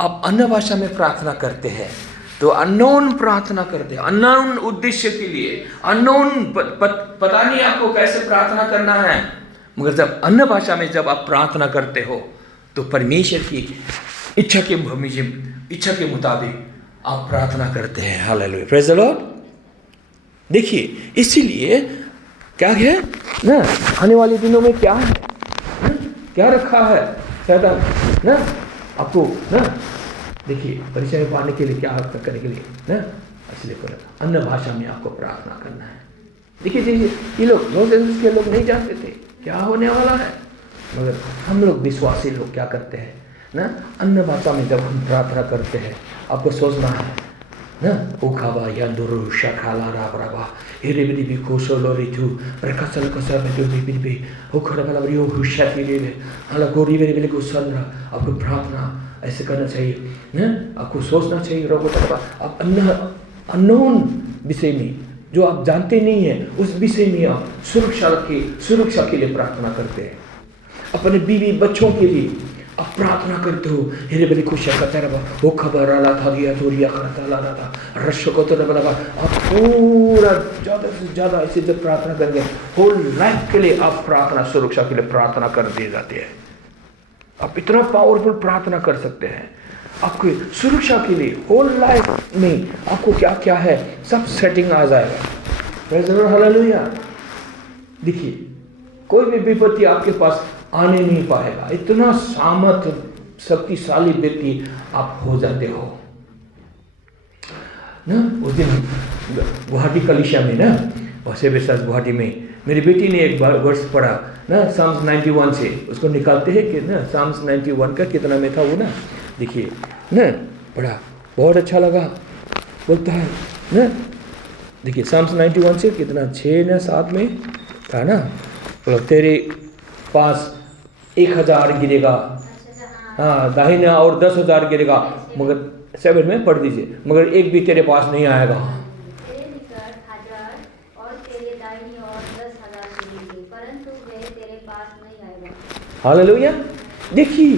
आप अन्य भाषा में प्रार्थना करते हैं तो अननोन प्रार्थना करते हैं, अननोन उद्देश्य के लिए, अननोन पता नहीं आपको कैसे प्रार्थना करना है, मगर जब अन्य भाषा में जब आप प्रार्थना करते हो तो परमेश्वर की इच्छा के मुताबिक आप प्रार्थना करते हैं। Hallelujah, praise the Lord. देखिए, इसीलिए क्या है ना, आने वाले दिनों में क्या है ना? क्या रखा है शैतान ना आपको ना, देखिए परीक्षा में पाने के लिए क्या करने के लिए ना, इसलिए अन्य भाषा में आपको प्रार्थना करना है। देखिए ये लोग के लोग नहीं जानते थे क्या होने वाला है, मगर हम लोग विश्वासी लोग क्या करते हैं ना, अन्य भाषा में जब हम प्रार्थना करते हैं आपको सोचना है ना, ओ खाबा या दुरु शाखाला राबराबा हेरे बिदी भी कोसो लोरिथु प्रकाशन कोसा बेटो बिदी हो खरा वाला बरियो हुशाती रे हाला गोरी बेरे को सनरा। आपको प्रार्थना ऐसे करना चाहिए ना, आपको सोचना चाहिए रोगो तक आप अननोन विषय में, जो आप जानते नहीं है उस विषय में आप सुरक्षा के लिए प्रार्थना करते हैं। अपने बीवी बच्चों के लिए आप प्रार्थना करते हो, हेरे बली खुशिया करता रहा वो खबर आला था दिया तोरिया करता ला रहा था रश्य को तो रहा। आप पूरा ज़्यादा से ज़्यादा ऐसे जब प्रार्थना करेंगे होल लाइफ के लिए आप प्रार्थना सुरक्षा के लिए प्रार्थना कर दिए जाते हैं। आप इतना पावरफुल प्रार्थना कर सकते हैं, आपको सुरक्षा के लिए होल लाइफ में आपको क्या क्या है सब सेटिंग आ जाएगा। Praise the Lord, hallelujah. देखिए, कोई भी विपत्ति आपके पास आने नहीं पाएगा, इतना सामर्थ शक्तिशाली व्यक्ति आप हो जाते हो ना। उस दिन गुवाहाटी कलिसिया में ना, वैसे विश्वास गुवाहाटी में मेरी बेटी ने एक बार वर्ष पढ़ा ना, साम्स 91 से उसको निकालते हैं कि ना साम्स 91 का कितना में था वो ना, देखिए ना पढ़ा, बहुत अच्छा लगा, बोलता है ना, देखिए साम्स 91 से कितना 6 ना 7 में था ना, तो तेरे पास 1000 गिरेगा, हाँ दाहिना और 10,000 गिरेगा, मगर 7 में पढ़ दीजिए, मगर एक भी तेरे पास नहीं आएगा। हालेलुया। देखिए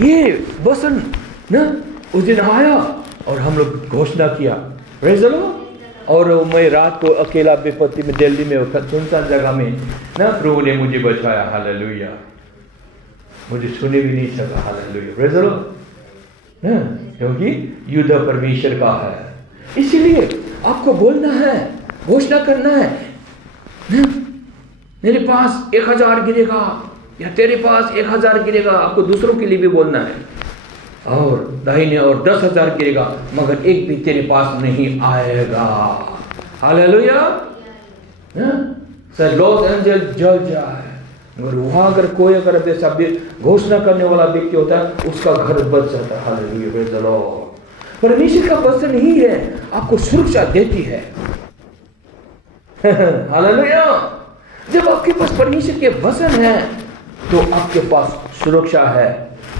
ये वचन ना उस दिन आया और हम लोग घोषणा किया, प्रेज़ द लॉर्ड। और मैं रात को अकेला विपत्ति में दिल्ली में सुनसान जगह में ना, प्रभु ने मुझे बचाया। हालेलुया, मुझे सुने भी नहीं सका। हालेलुया, प्रेज़ द लॉर्ड ना, क्योंकि युद्ध परमेश्वर का है। इसीलिए आपको बोलना है, घोषणा करना है ना, मेरे पास 1000 गिरेगा या तेरे पास 1000 गिरेगा, आपको दूसरों के लिए भी बोलना है, और दाहिने और 10,000 गिरेगा मगर एक भी तेरे पास नहीं आएगा। हालेलुया। सर लॉस एंजल जल जाए, मगर वहां अगर कोई अगर ऐसा घोषणा करने वाला व्यक्ति होता है उसका घर बच जाता है। Hallelujah, praise the Lord. परमेश्वर का वचन ही है आपको सुरक्षा देती है। हालेलुया। जब आपके पास परमेश्वर के वचन है तो आपके पास सुरक्षा है।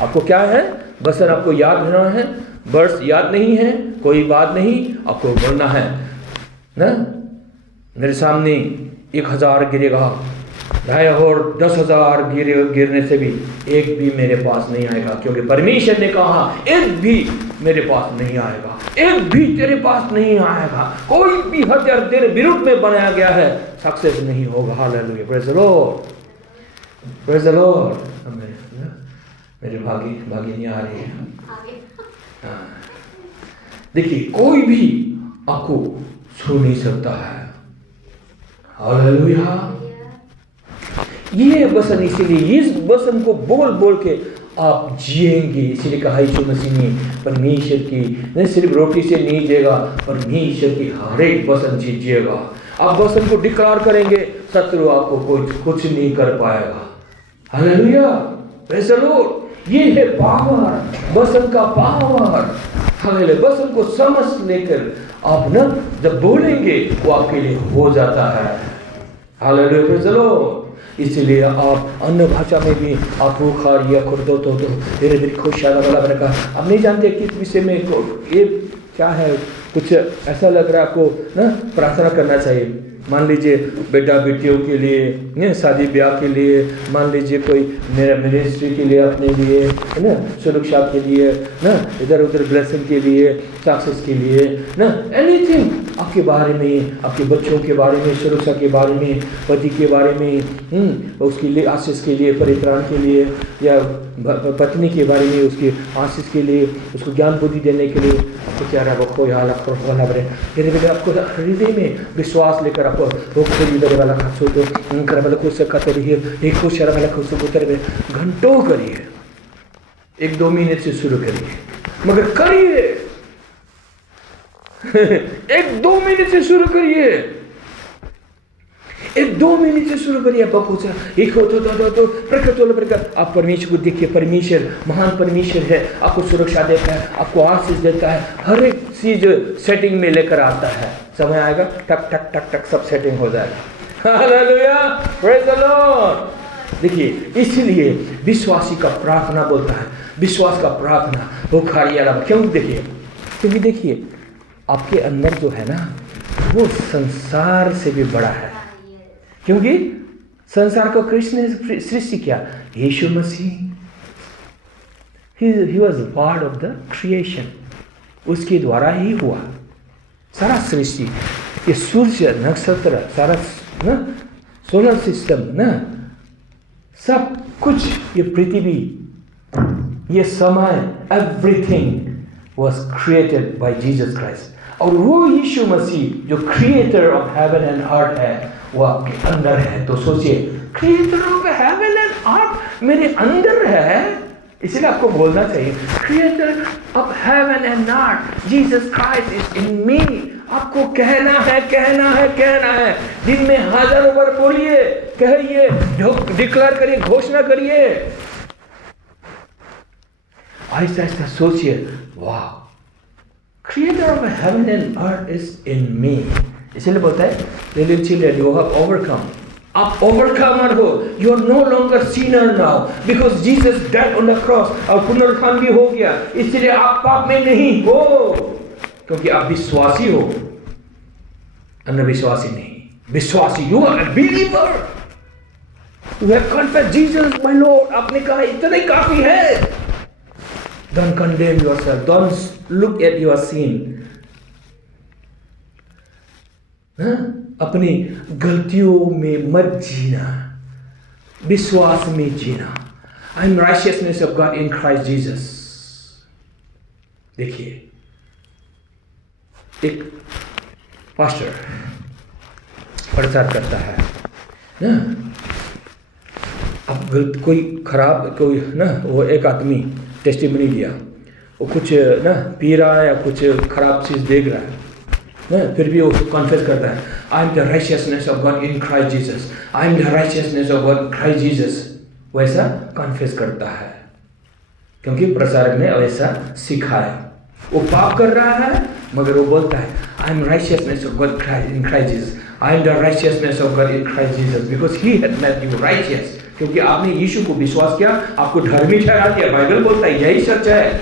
आपको क्या है, वचन आपको याद रहना है, वर्ष याद नहीं है कोई बात नहीं, आपको बोलना है ना, मेरे सामने 1000 गिरेगा और 10,000 गिरने से भी एक भी मेरे पास नहीं आएगा, क्योंकि परमेश्वर ने कहा एक भी मेरे पास नहीं आएगा, एक भी तेरे पास नहीं आएगा। कोई भी हथियार तेरे विरुद्ध में बनाया गया है सक्सेस नहीं होगा। Hallelujah, praise the Lord, praise the Lord. मेरे भागी आ रही है। देखिए कोई भी आपको छू नहीं सकता है। हालेलुया। ये वचन, इसीलिए इस वचन को बोल बोल के आप जिएंगे। इसलिए कहा यीशु मसीह ने परमेश्वर की नहीं सिर्फ रोटी से नहीं जिएगा, परमेश्वर की हर एक वचन से जिएगा। आप वचन को डिक्लेयर करेंगे, शत्रु आपको कुछ नहीं कर पाएगा। Hallelujah, praise the Lord. ये है पावर, वचन का पावर। हालेलुया। वचन को समझ लेकर आप ना जब बोलेंगे वो आपके लिए हो जाता है। Hallelujah, praise the Lord. इसलिए आप अन्य भाषा में भी आप बुखार या खुर्दो तो धीरे धीरे खुश वाला बने का आप नहीं जानते किस विषय में ये क्या है, कुछ ऐसा लग रहा है आपको ना प्रार्थना करना चाहिए। मान लीजिए बेटा बेटियों के लिए, शादी ब्याह के लिए, मान लीजिए कोई मिनिस्ट्री के लिए, अपने लिए, है ना, सुरक्षा के लिए ना, इधर उधर ब्लेसिंग के लिए, सक्सेस के लिए ना, एनीथिंग आपके बारे में, आपके बच्चों के बारे में, सुरक्षा के बारे में, पति के बारे में, उसके लिए आशीष के लिए, परित्राण के लिए, या पत्नी के बारे में उसकी आशीष के लिए, उसको ज्ञान बुद्धि देने के लिए, आपको क्या रहा वो यार आपको आपको हृदय में विश्वास लेकर आपको वो खरीदने वाला खासो तो कर वाला कुछ करते रहिए, एक कुछ शरा वाला खुश उतर में घंटों करिए, 1-2 मिनट से शुरू करिए, मगर करिए 1-2 मिनट से शुरू करिए, 1-2 मिनट से शुरू करिए। एक हो तो प्रकट आप परमेश्वर को देखिए, परमेश्वर महान परमेश्वर है, आपको सुरक्षा देता है, आपको आशीष देता है, हर एक चीज सेटिंग में लेकर आता है। समय आएगा टक टक टक टक सब सेटिंग हो जाएगा। Hallelujah, praise the Lord. देखिए इसलिए विश्वासी का प्रार्थना बोलता है, विश्वास का प्रार्थना वो खारियाला, क्यों? क्योंकि देखिए आपके अंदर जो है ना वो संसार से भी बड़ा है, क्योंकि संसार को कृष्ण ने सृष्टि किया, यीशु मसीह, he was part of the creation, उसके द्वारा ही हुआ सारा सृष्टि, ये सूर्य नक्षत्र सारा ना, सोलर सिस्टम ना, सब कुछ, ये पृथ्वी, ये समय, everything was created by Jesus Christ. और वो यीशु मसीह जो creator of heaven and earth है वो आपके अंदर है। तो सोचिए, creator of heaven and earth मेरे अंदर है, इसलिए आपको बोलना चाहिए creator of heaven and earth Jesus Christ is in me. आपको कहना है, कहना है, कहना है, दिन में 1000 बार बोलिए, कहिए, डिक्लेयर करिए, घोषणा करिए, ऐसा ऐसा सोचिए, वाह, creator of heaven and earth is in me. इसलिए बोलता है little children, you have overcome. आप ओवरकमर हो, you are no longer sinner now because Jesus died on the cross। और पुनरुत्थान भी हो गया, इसलिए आप पाप में नहीं हो, क्योंकि आप विश्वासी हो, अन्य विश्वासी नहीं। विश्वासी, you are a believer, you have confessed Jesus my Lord। आपने कहा इतना ही काफी है। Don't condemn yourself, don't look at your sin। अपनी गलतियों में मत जीना, विश्वास में जीना। I am righteousness of God in Christ Jesus. देखिए एक पास्टर प्रचार करता है ना, अब कोई खराब कोई ना, वो एक आदमी टेस्टिमनी दिया, वो कुछ ना पी रहा है या कुछ खराब चीज देख रहा है ना, फिर भी वो कॉन्फेस करता है, I am the righteousness of God in Christ Jesus, I am the righteousness of God Christ Jesus. वैसा कॉन्फेस करता है क्योंकि प्रचारक ने वैसा सिखाया। वो पाप कर रहा है मगर वो बोलता है, I am righteousness of God in Christ Jesus, I am the righteousness of God in Christ Jesus because he had made you righteous. क्योंकि आपने यीशु को विश्वास किया, आपको धर्मी ठहरा दिया। बाइबल बोलता है यही सच है,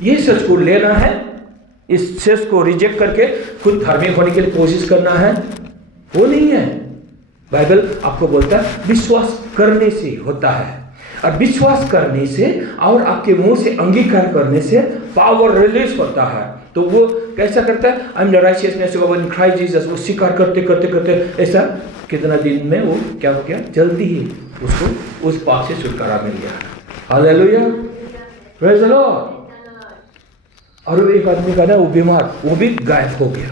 ये सच को लेना है, इस सच को रिजेक्ट करके खुद धार्मिक होने के लिए कोशिश करना है, वो नहीं है। बाइबल आपको बोलता है विश्वास करने से होता है, और विश्वास करने से और आपके मुंह से अंगीकार करने से पावर रिलीज होता है। तो वो कैसा करता है, I am the righteousness of God in Christ Jesus. वो स्वीकार करते करते करते ऐसा कितना दिन में वो क्या हो गया, जल्दी ही उसको उस पाप से छुटकारा मिल गया। Hallelujah, praise the Lord. और एक आदमी का ना वो बीमार, वो भी गायब हो गया,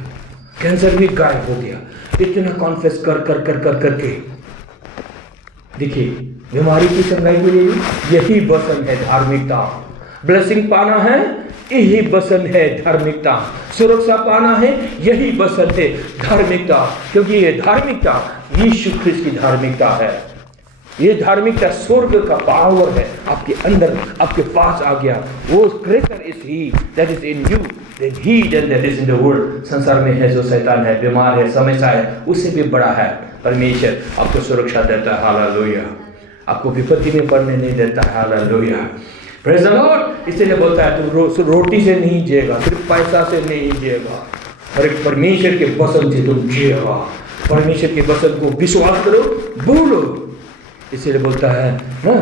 कैंसर भी गायब हो गया, इतना कॉन्फेस कर कर कर कर करके। देखिए बीमारी की चंगाई के लिए यही बसन है धार्मिकता। ब्लेसिंग पाना है यही बसन है धार्मिकता, सुरक्षा पाना है यही बसन है धार्मिकता, क्योंकि ये धार्मिकता यीशु ख्रिस्त की धार्मिकता है। ये धार्मिकता स्वर्ग का पावर है, आपके अंदर आपके पास आ गया। वो greater is he that is in you than he that is in the world. संसार में है जो शैतान है, बीमार है, समस्या है, उससे भी बड़ा है परमेश्वर। आपको सुरक्षा देता है, हालेलुया। आपको विपत्ति में पड़ने नहीं देता है, हालेलुया, प्रेज द लॉर्ड। इसलिए बोलता है तू रोटी से नहीं जिएगा, सिर्फ पैसा से नहीं जिएगा, और एक परमेश्वर के वचन से तुम जियो, परमेश्वर के वचन को विश्वास करो, बोलो। इसलिए बोलता है ना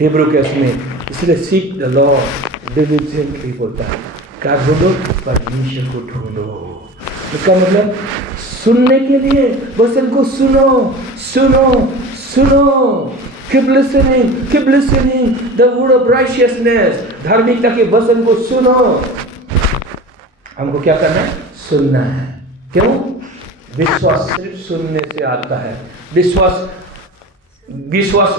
हिब्रू के उसमें, इसलिए सीक द लॉर्ड डिलिजेंटली बोलता है, क्या ढूंढो? परमेश्वर को ढूंढो। इसका मतलब सुनने के लिए वचन को सुनो, सुनो, सुनो। Keep listening, keep listening the word of righteousness, धार्मिकता के वचन को सुनो। हमको क्या करना है? सुनना है। क्यों? विश्वास सिर्फ सुनने से आता है। विश्वास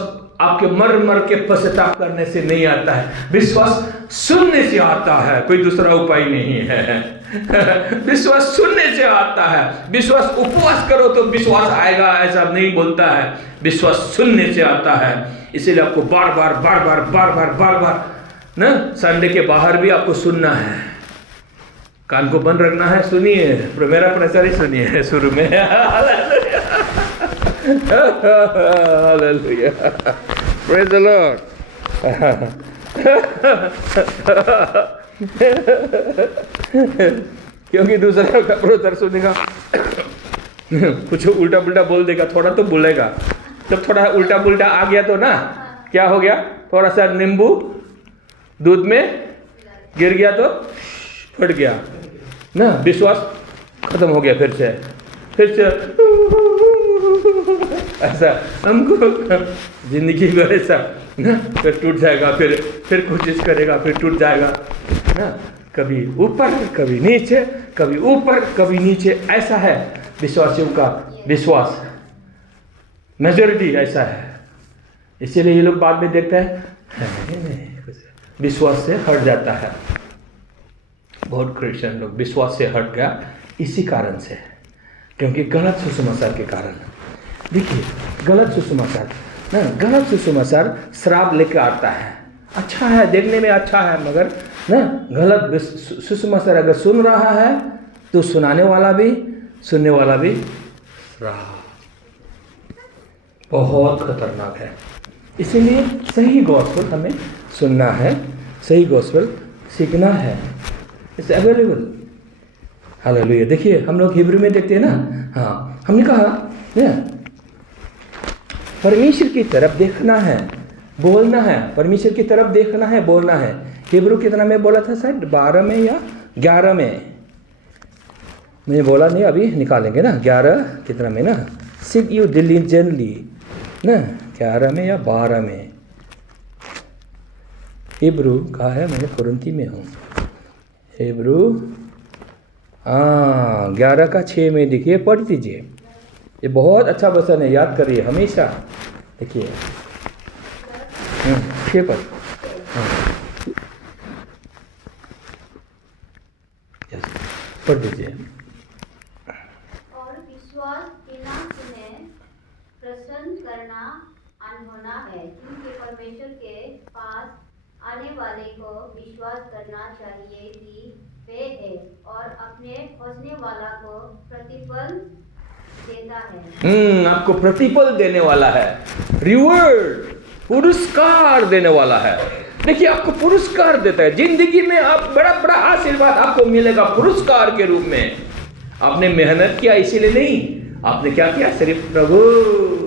आपके मर के पश्चाताप करने से नहीं आता है, विश्वास सुनने से आता है, कोई दूसरा उपाय नहीं है। विश्वास सुनने से आता है। विश्वास उपवास करो तो विश्वास आएगा ऐसा नहीं बोलता है, विश्वास सुनने से आता है। इसीलिए आपको बार बार ना संडे के बाहर भी आपको सुनना है, कान को बंद रखना है। सुनिए, मेरा प्रचार ही सुनिए शुरू में। Hallelujah. Praise the Lord. क्योंकि दूसरा का प्रचार सुनेगा कुछ उल्टा पुल्टा बोल देगा, थोड़ा तो बोलेगा। जब थोड़ा उल्टा पुल्टा आ गया तो ना क्या हो गया, थोड़ा सा नींबू दूध में गिर गया तो फट गया ना, विश्वास खत्म हो गया। फिर से ऐसा हमको जिंदगी में ऐसा ना, फिर टूट जाएगा, फिर कोशिश करेगा, फिर टूट जाएगा ना, कभी ऊपर कभी नीचे, कभी ऊपर कभी नीचे। ऐसा है विश्वासियों का विश्वास, मेजॉरिटी ऐसा है। इसीलिए ये लोग बाद में देखते हैं विश्वास से हट जाता है। बहुत क्रिश्चियन लोग विश्वास से हट गया इसी कारण से, क्योंकि गलत सुसमाचार के कारण। देखिए, गलत सुसमाचार ना, गलत सुसमाचार श्राप लेकर आता है। अच्छा है, देखने में अच्छा है, मगर ना गलत सुसमाचार अगर सुन रहा है तो सुनाने वाला भी, सुनने वाला भी श्राप। बहुत खतरनाक है। इसीलिए सही गॉस्पेल हमें सुनना है, सही गॉस्पेल सीखना है। It's available. हालेलुया। देखिए, हम लोग हिब्रू में देखते हैं ना, हाँ, हमने कहा परमेश्वर की तरफ देखना है, बोलना है, परमेश्वर की तरफ देखना है, बोलना है। हिब्रू कितना में बोला था शायद 12 में या 11 में, मैंने बोला नहीं, अभी निकालेंगे ना। 11 कितना में ना, सीक यू डिलिजेंटली ना, 11 में या 12 में हिब्रू कहा है, मैंने कुरिन्थी में हूँ। हिब्रू 11 का 6 में देखिए, पढ़ दीजिए। ये बहुत अच्छा वचन है, याद करिए हमेशा। देखिए 6 पर पढ़ दीजिए। और विश्वास बिना सुने प्रसन्न करना अनहोना है, क्योंकि परमेश्वर के पास आने वाले को विश्वास करना चाहिए कि वे है, और अपने खोजने वाला को प्रतिफल देता है। आपको प्रतिफल देने वाला है, रिवॉर्ड, पुरस्कार देने वाला है। देखिए, आपको पुरस्कार देता है जिंदगी में। आप बड़ा बड़ा आशीर्वाद आपको मिलेगा पुरस्कार के रूप में। आपने मेहनत किया इसीलिए नहीं, आपने क्या किया, सिर्फ प्रभु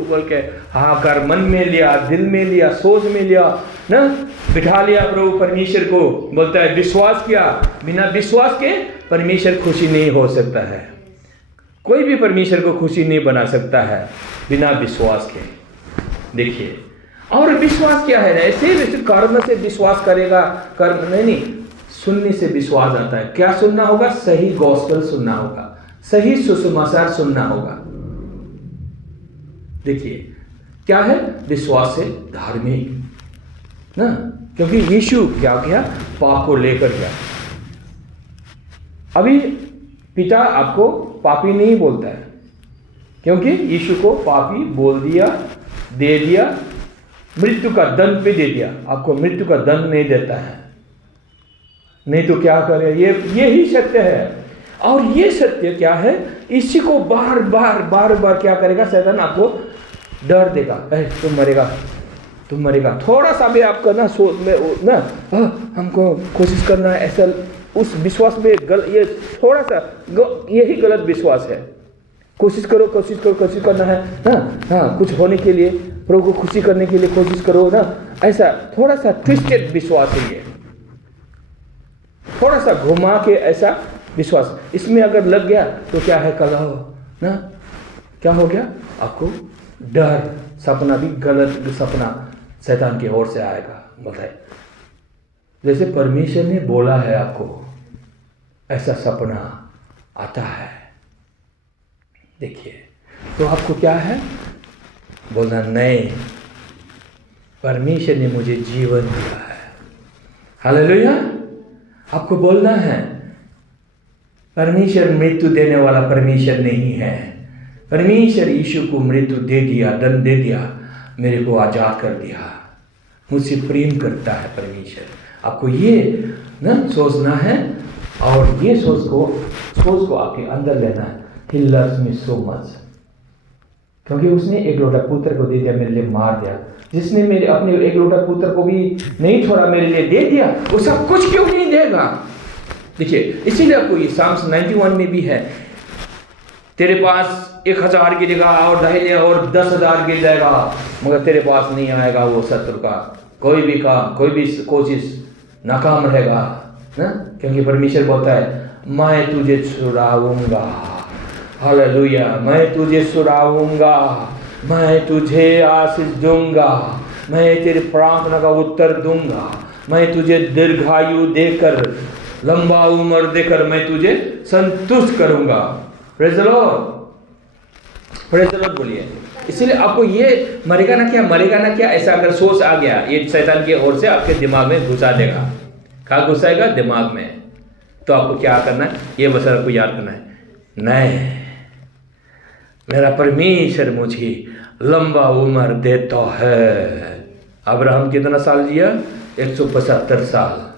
बोल के हाहाकार मन में लिया, दिल में लिया, सोच में लिया ना, बिठा लिया प्रभु परमेश्वर को। बोलता है विश्वास किया, बिना विश्वास के परमेश्वर खुशी नहीं हो सकता है। कोई भी परमेश्वर को खुशी नहीं बना सकता है बिना विश्वास के। देखिए, और विश्वास क्या है, ऐसे कर्म से विश्वास करेगा, कर्म नहीं, सुनने से विश्वास आता है। क्या सुनना होगा? सही गॉस्पेल सुनना होगा, सही सुसमाचार सुनना होगा। देखिए, क्या है, विश्वास से धार्मिक ना, क्योंकि यीशु क्या किया, पाप को लेकर गया। अभी पिता आपको पापी नहीं बोलता है, क्योंकि यीशु को पापी बोल दिया, दे दिया, मृत्यु का दंड भी दे दिया। आपको मृत्यु का दंड नहीं देता है, नहीं तो क्या करे। ये ही सत्य है। और ये सत्य क्या है, इसी को बार बार क्या करेगा शैतान, आपको डर देगा। तुम मरेगा, तुम मरेगा। थोड़ा सा भी आपका ना सोच में ना हमको कोशिश करना है ऐसा, उस विश्वास में ये थोड़ा सा यही गलत विश्वास है। कोशिश करो कोशिश करना है हाँ कुछ होने के लिए, प्रभु को खुशी करने के लिए कोशिश करो ना, ऐसा थोड़ा सा ट्विस्टेड विश्वास है ये, थोड़ा सा घुमा के ऐसा विश्वास। इसमें अगर लग गया तो क्या है, कल हो ना, क्या हो गया आपको, डर, सपना भी गलत सपना शैतान की ओर से आएगा। बताए जैसे परमेश्वर ने बोला है आपको ऐसा सपना आता है, देखिए तो आपको क्या है बोलना, नहीं परमेश्वर ने मुझे जीवन दिया है। हालेलुया। आपको बोलना है परमेश्वर मृत्यु देने वाला परमेश्वर नहीं है। परमेश्वर यीशु को मृत्यु दे दिया, दंड दे दिया, मेरे को आजाद कर दिया, मुझसे प्रेम करता है परमेश्वर। आपको ये ना सोचना है और ये सोच को आपके अंदर लेना है। He loves me so much, क्योंकि उसने एक लोटा पुत्र को दे दिया, मेरे लिए मार दिया। जिसने मेरे अपने एक लोटा पुत्र को भी नहीं छोड़ा, मेरे लिए दे दिया, वो सब कुछ क्यों नहीं देगा। देखिए इसीलिए आपको ये साम्स 91 में भी है, तेरे पास 1000 गिरेगा और दाहिने और 10,000 गिर जाएगा, मगर तेरे पास नहीं आएगा वो शत्रु का कोई भी काम, कोई भी कोशिश नाकाम रहेगा ना, क्योंकि परमेश्वर बोलता है मैं तुझे छुड़ाऊंगा। हालेलुया। मैं तुझे छुड़ाऊंगा, मैं तुझे आशीष दूंगा, मैं तेरी प्रार्थना का उत्तर दूंगा, मैं तुझे दीर्घायु देकर, लंबा उम्र देकर मैं तुझे संतुष्ट करूंगा। Praise the Lord, praise the Lord बोलिए। इसलिए आपको ये मरेगा ना क्या ऐसा अगर सोच आ गया, ये शैतान की ओर से आपके दिमाग में घुसा देगा। कहाँ घुसाएगा? दिमाग में। तो आपको क्या करना है, ये बस आपको याद करना है, नहीं मेरा परमेश्वर मुझे लंबा उम्र देता है। अब्राहम कितना साल जिया? 175 साल।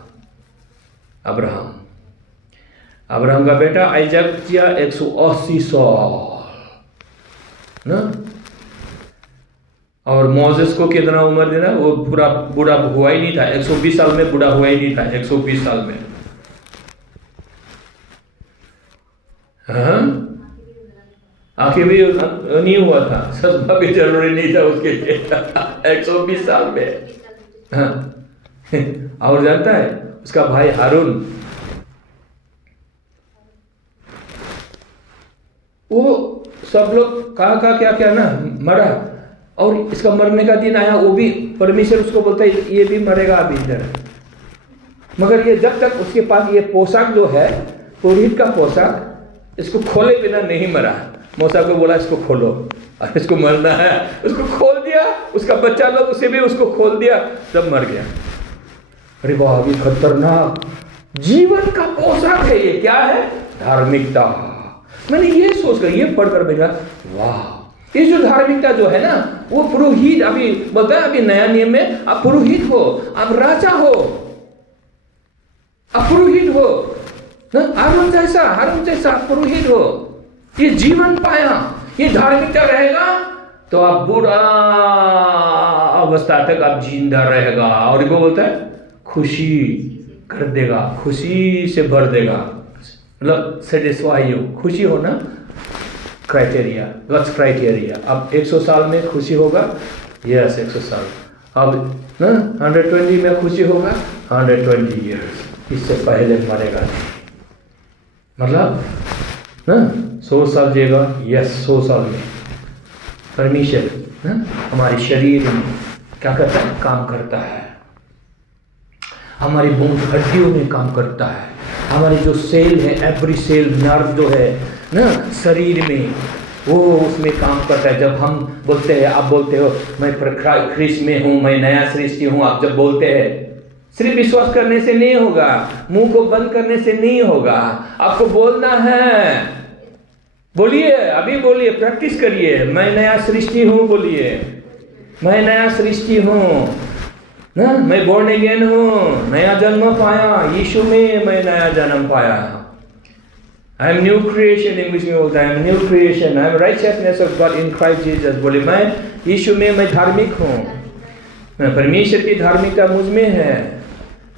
अब्राहम का बेटा आइजक जिया 180 साल ना। और मोसेस को कितना उम्र देना? वो पूरा बूढ़ा हुआ ही नहीं था, 120 साल में बूढ़ा हुआ ही नहीं था, 120 साल में। हाँ आखिर भी नहीं हुआ था, सदमा भी जरूरी नहीं था उसके लिए 120 साल में। हाँ और जानता है उसका भाई हारून, वो सब लोग कहाँ क्या ना मरा, और इसका मरने का दिन आया, वो भी परमेश्वर उसको बोलता है ये भी मरेगा अभी इधर। मगर ये जब तक उसके पास ये पोशाक जो है, पुरोहित का पोशाक, इसको खोले बिना नहीं मरा। मूसा को बोला इसको खोलो, और इसको मरना है, उसको खोल दिया, उसका बच्चा लोग उसे भी उसको खोल दिया, तब मर गया। अरे वाह, ये खतरनाक जीवन का पोशाक है। ये क्या है? धार्मिकता। मैंने ये सोचकर, ये पढ़कर देखा, वाह, ये जो धार्मिकता जो है ना, वो पुरोहित, अभी बोलता है अभी नया नियम में आप पुरोहित हो, आप राजा हो, आप पुरोहित हो, हारून जैसा पुरोहित हो। ये जीवन पाया, ये धार्मिकता रहेगा तो आप बुरा अवस्था तक आप जिंदा रहेगा। और वो बोलता है खुशी कर देगा, खुशी से भर देगा, मतलब सेटिस्फाई हो, खुशी हो ना, क्राइटेरिया, गॉड्स क्राइटेरिया। अब 100 साल में खुशी होगा, यस 100 साल। अब 120 में खुशी होगा, 120 ईयर्स, इससे पहले मरेगा नहीं। मतलब 100 साल जिएगा, यस 100 साल में। परमेश्वर हमारे शरीर में क्या करता है? काम करता है, हमारी बोन हड्डियों में काम करता है, हमारी जो सेल है, एवरी सेल, नर्व जो है ना शरीर में, वो उसमें काम करता है। जब हम बोलते हैं, आप बोलते हो मैं ख्रिस्त में हूँ, मैं नया सृष्टि हूँ, आप जब बोलते हैं, सिर्फ विश्वास करने से नहीं होगा, मुंह को बंद करने से नहीं होगा, आपको बोलना है। बोलिए, अभी बोलिए, प्रैक्टिस करिए, मैं नया सृष्टि हूँ, बोलिए मैं नया सृष्टि हूँ ना, मैं बोर्न अगेन हूँ, नया जन्म पाया यीशु में, मैं नया जन्म पाया। I am new creation, English में बोलता है I M new creation, I am richness of God in Christ Jesus. बोले मैं यीशु में, मैं धार्मिक हूँ, परमेश्वर की धार्मिकता मुझ में है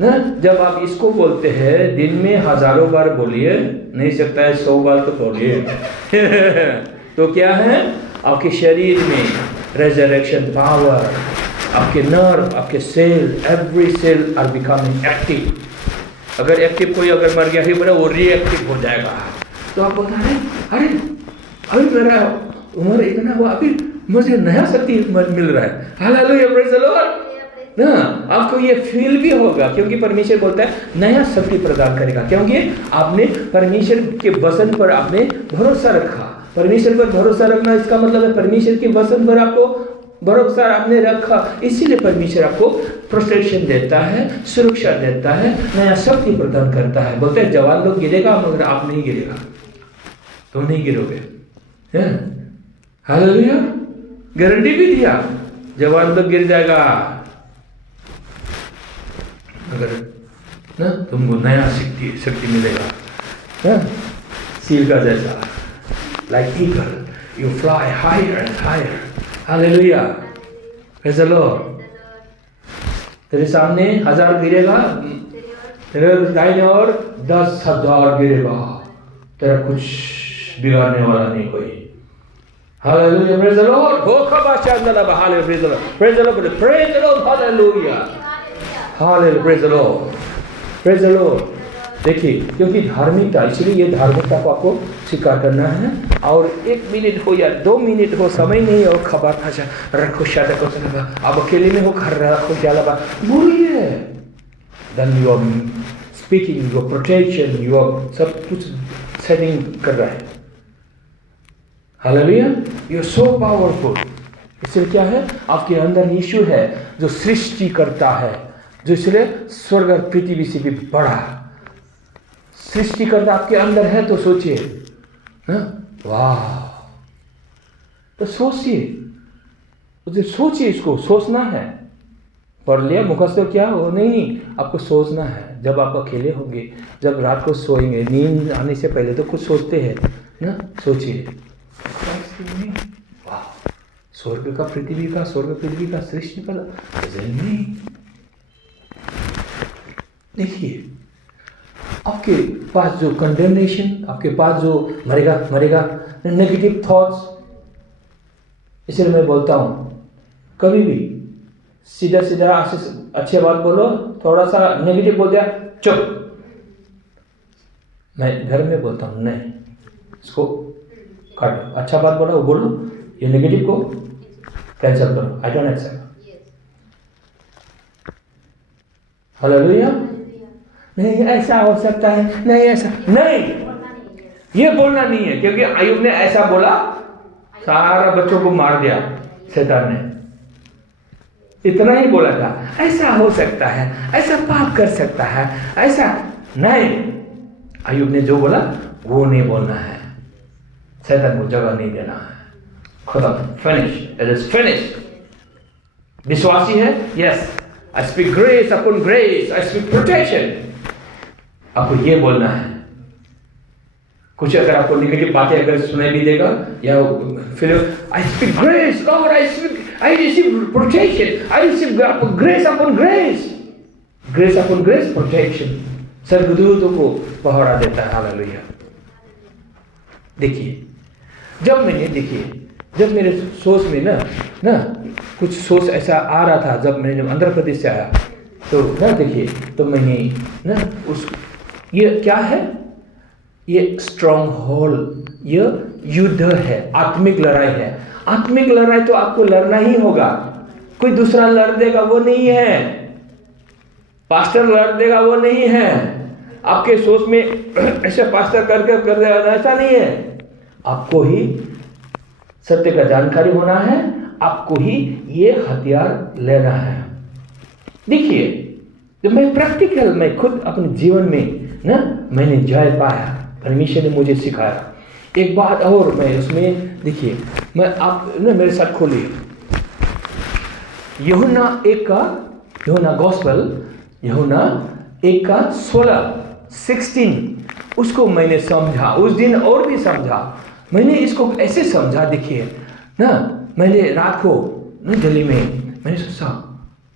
ना। जब आप इसको बोलते हैं, दिन में हजारों बार बोलिए, नहीं सकता है 100 बार तो बोलिए तो क्या है, आपके शरीर में रेजरेक्शन पावर, आपके नर्व, आपके cell, every cell are becoming active. अगर एक्टिव कोई अगर मर गया है बोला, वो रिएक्टिव हो जाएगा। तो आप बोलते हैं अरे अभी मेरा उम्र इतना हुआ, अभी मुझे नया शक्ति मिल रहा है। हालेलुया, प्रेज़ द लॉर्ड ना। आपको ये फील भी होगा, क्योंकि परमेश्वर बोलता है नया शक्ति प्रदान करेगा, क्योंकि आपने परमेश्वर के वचन पर आपने भरोसा रखा। परमेश्वर पर भरोसा रखना इसका मतलब है परमेश्वर के वचन पर आपको भरोसा आपने रखा, इसीलिए परमेश्वर आपको प्रोटेक्शन देता है, सुरक्षा देता है, नया शक्ति प्रदान करता है। बोलते हैं जवान लोग गिरेगा मगर आप नहीं गिरेगा, तुम नहीं गिरोगे। हालेलुया, गारंटी भी दिया, जवान लोग गिर जाएगा अगर ना तुमको नया शक्ति मिलेगा, सील का जैसा, like eagle you fly higher and higher. Hallelujah, praise the Lord. तेरे सामने 1000 गिरेगा, तेरे दाहिने और 10,000 गिरेगा, तेरा कुछ बिगाड़ने वाला नहीं कोई। Hallelujah, praise the Lord. हो खबा चांदला बहाले, praise the Lord, praise the Lord, praise the Lord, hallelujah, hallelujah, praise the Lord, praise the Lord. देखिए, क्योंकि धार्मिकता, इसलिए ये धार्मिकता को आपको स्वीकार करना है। और 1 मिनट हो या 2 मिनट हो, समय नहीं हो, खबर था रखो शायद को चला, अब अकेले में हो घर रखो क्या बोलिए, then you are speaking your protection, you are सब कुछ सेटिंग कर रहा है। Hallelujah, you are so powerful. इसलिए क्या है, आपके अंदर यीशु है जो सृष्टि करता है, जो इसलिए स्वर्ग और पृथ्वी से भी बड़ा सृष्टि करता आपके अंदर है। तो सोचिए ना, वाह, तो सोचिए, सोचिए, इसको सोचना है। पढ़ लिया मुखस्त क्या हो, नहीं, आपको सोचना है। जब आप अकेले होंगे, जब रात को सोएंगे, नींद आने से पहले तो कुछ सोचते हैं ना, सोचिए, वाह, स्वर्ग का पृथ्वी का सृष्टि का नहीं। देखिए, आपके पास जो कंडेमनेशन, आपके पास जो मरेगा नेगेटिव थॉट्स, इसलिए मैं बोलता हूँ कभी भी सीधा अच्छी बात बोलो, थोड़ा सा नेगेटिव बोल दिया चुप। मैं घर में बोलता हूँ नहीं, इसको काटो, अच्छा बात बोला वो बोलो, ये नेगेटिव को कैंसिल करो, आई डोंट एक्सेप्ट। हालेलुया, नहीं ऐसा हो सकता है, नहीं ऐसा नहीं, ये बोलना नहीं है, क्योंकि अय्यूब ने ऐसा बोला, सारा बच्चों को मार दिया शैतान ने। इतना ही बोला था, ऐसा हो सकता है, ऐसा पाप कर सकता है, ऐसा नहीं। अय्यूब ने जो बोला वो नहीं बोलना है, शैतान को जगह नहीं देना है। खत्म, फिनिश, इट इज फिनिश। विश्वासी है, yes, I speak grace upon grace, I speak protection. आपको ये बोलना है। कुछ अगर आपको नेगेटिव बातें अगर सुनाई भी देगा, या फिर I speak grace Lord, I receive protection, I receive grace upon grace, grace upon grace, protection, स्वर्गदूतों को पहरा देता है। हालेलुया। देखिए, जब मेरे सोच में ना कुछ सोच ऐसा आ रहा था, जब मैंने आंध्र प्रदेश से आया, तो ना देखिए, तो मैंने ना ये क्या है, ये स्ट्रॉन्ग होल्ड, ये युद्ध है, आत्मिक लड़ाई है। आत्मिक लड़ाई तो आपको लड़ना ही होगा, कोई दूसरा लड़ देगा वो नहीं है, पास्टर लड़ देगा वो नहीं है, आपके सोच में ऐसे पास्टर करके कर देगा ऐसा नहीं है। आपको ही सत्य का जानकारी होना है, आपको ही ये हथियार लेना है। देखिए, जब मैं खुद अपने जीवन में ना मैंने जय पाया, परमेश्वर ने मुझे सिखाया। एक बात और मैं उसमें देखिए, मैं आप ना मेरे साथ खोलिए यूहन्ना 1 गॉस्पेल, यूहन्ना 1:16 उसको मैंने समझा उस दिन, और भी समझा। मैंने इसको ऐसे समझा, देखिए ना, मैंने रात को ना दिल्ली में मैंने सोचा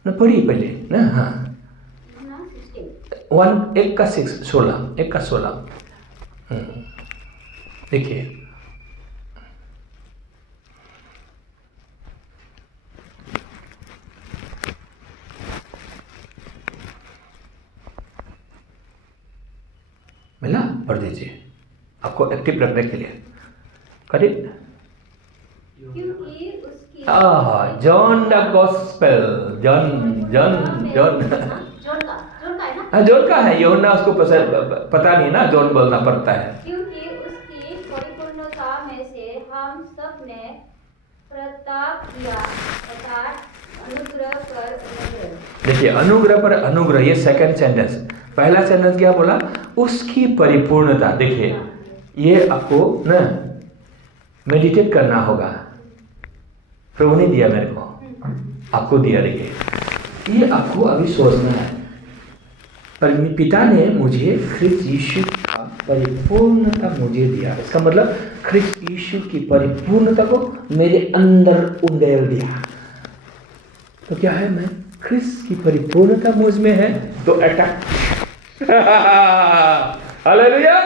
ना पढ़िए पहले ना। हाँ, ना 16 1 का 6 16 1 का 16। देखिए मिला, पढ़ दीजिए आपको एक्टिव रखने के लिए। करेक्ट। क्योंकि उसकी John the gospel, John John John जोड़ का है ना। हाँ जॉन का है, यूहन्ना उसको पता नहीं ना, जॉन बोलना पड़ता है। क्योंकि उसकी परिपूर्णता में से हम सब ने प्रताप किया, अर्थात अनुग्रह पर अनुग्रह। देखिए अनुग्रह पर अनुग्रह, ये सेकंड सेंटेंस। पहला सेंटेंस क्या बोला? उसकी परिपूर्णता। देखिए ये आपको ना मेडिटेट करना होगा। प्रभु ने दिया मेरे को, आपको दिया। देखिए ये आपको अभी सोचना है। पर पिता ने मुझे ख्रिस्त यीशु का परिपूर्णता मुझे दिया। इसका मतलब ख्रिस्त यीशु की परिपूर्णता को मेरे अंदर उंडेल दिया। तो क्या है? मैं ख्रिस्त की परिपूर्णता मुझ में है तो अटैक हालेलुया।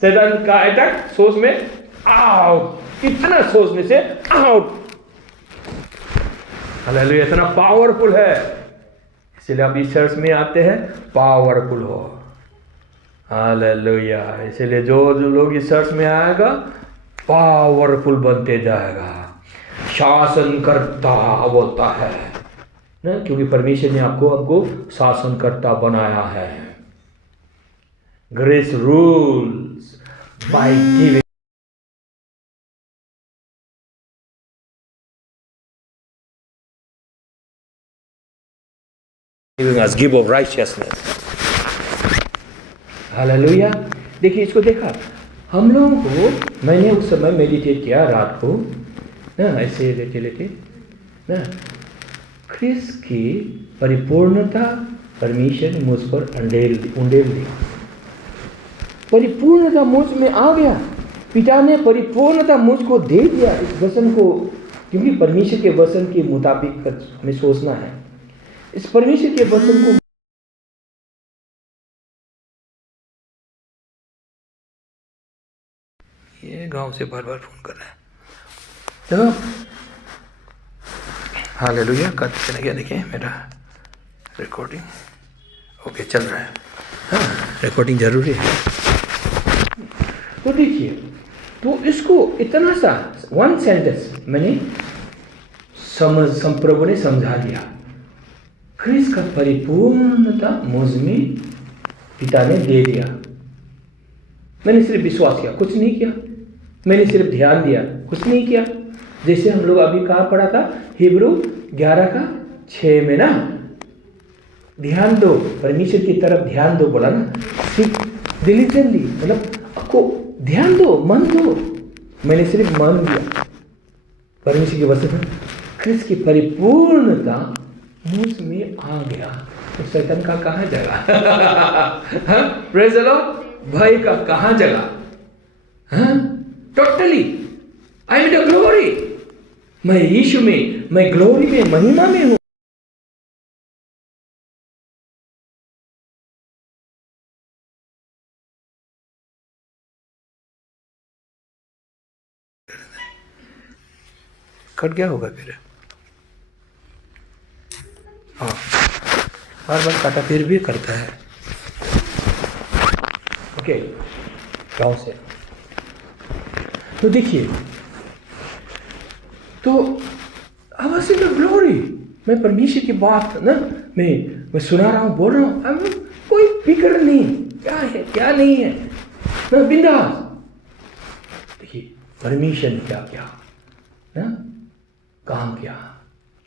शैतान का अटैक सोच में आउट, इतना सोचने से आउट। हालेलुया, इतना पावरफुल है। इसलिए आप इस चर्च में आते हैं पावरफुल हो। हालेलुया। इसलिए जो लोग इस चर्च में आएगा पावरफुल बनते जाएगा, शासन करता होता है ना, क्योंकि परमेश्वर ने आपको शासनकर्ता बनाया है। Grace rules by giving us gift of righteousness। Hallelujah. देखिए इसको देखा हम लोगों को, मैंने उस समय मेडिटेट किया रात को ना, ऐसे लेटे लेटे ना, ख्रिस्त की परिपूर्णता परमेश्वर ने मुझ पर उंडेल दी। परिपूर्णता मुझ में आ गया। पिता ने परिपूर्णता मुझको दे दिया इस वचन को, क्योंकि परमेश्वर के वचन के मुताबिक हमें सोचना है। इस परमेश्वर के वचन को ये गांव से बार बार फोन कर रहा है। तो हालेलुया। कद चला गया। देखिए मेरा रिकॉर्डिंग ओके चल रहा है। हाँ रिकॉर्डिंग जरूरी है। तो देखिए, तो इसको इतना सा 1 सेंटेंस मैंने प्रभु ने समझा दिया। ख्रिस्त का परिपूर्णता मुझ में पिता ने दे दिया। मैंने सिर्फ विश्वास किया, कुछ नहीं किया। मैंने सिर्फ ध्यान दिया, कुछ नहीं किया। जैसे हम लोग अभी कहाँ पढ़ा था, हिब्रू 11 का 6 में ना, ध्यान दो, परमेश्वर की तरफ ध्यान दो बोला ना, दिलीजेंटली, मतलब आपको ध्यान दो, मन दो। मैंने सिर्फ मन दिया परमेश्वर की वचन, ख्रिस्त की परिपूर्णता मुझ में आ गया। तो शैतान का कहाँ जगह? Praise the Lord. भय का कहाँ जगह? Totally I am the glory. मैं यीशु में, मैं ग्लोरी में, महिमा में हूँ। कट गया होगा फिर। हाँ बार बार काटा फिर भी करता है। ओके गाँव से। तो देखिए, तो अब ऐसे में ग्लोरी, मैं परमेश्वर की बात ना मैं सुना रहा हूँ, बोल रहा हूँ, अब कोई फिक्र नहीं क्या है क्या नहीं है, मैं बिंदास। देखिए परमेश्वर ने क्या किया ना, काम किया।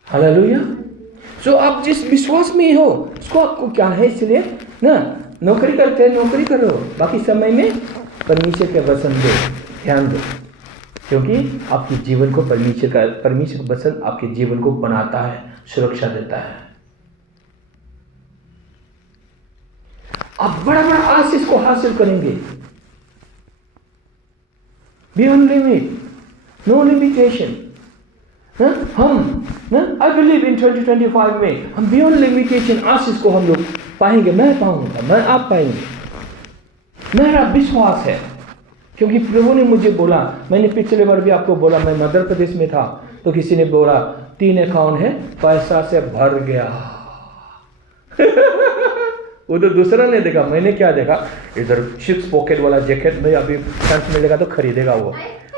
हालेलुया। सो आप जिस विश्वास में हो उसको आपको क्या है, इसलिए ना नौकरी करते हैं, नौकरी करो, बाकी समय में परमेश्वर के वचन दो, ध्यान दो, क्योंकि आपके जीवन को परमेश्वर का वचन आपके जीवन को बनाता है, सुरक्षा देता है। आप बड़ा बड़ा आशीष को हासिल करेंगे, बियॉन्ड लिमिट, नो लिमिटेशन। हम आई बिलीव इन 2025 में हम बियॉन्ड लिमिटेशन आशीष को हम लोग पाएंगे। मैं पाऊंगा, मैं आप पाएंगे, मेरा विश्वास है। क्योंकि प्रभु ने मुझे बोला, मैंने पिछले बार भी आपको बोला, मैं मध्य प्रदेश में था तो किसी ने बोला 3 अकाउंट है, पैसा से भर गया। वो तो दूसरा ने देखा, मैंने क्या देखा, इधर 6 पॉकेट वाला जैकेट में अभी चांस मिलेगा तो खरीदेगा। वो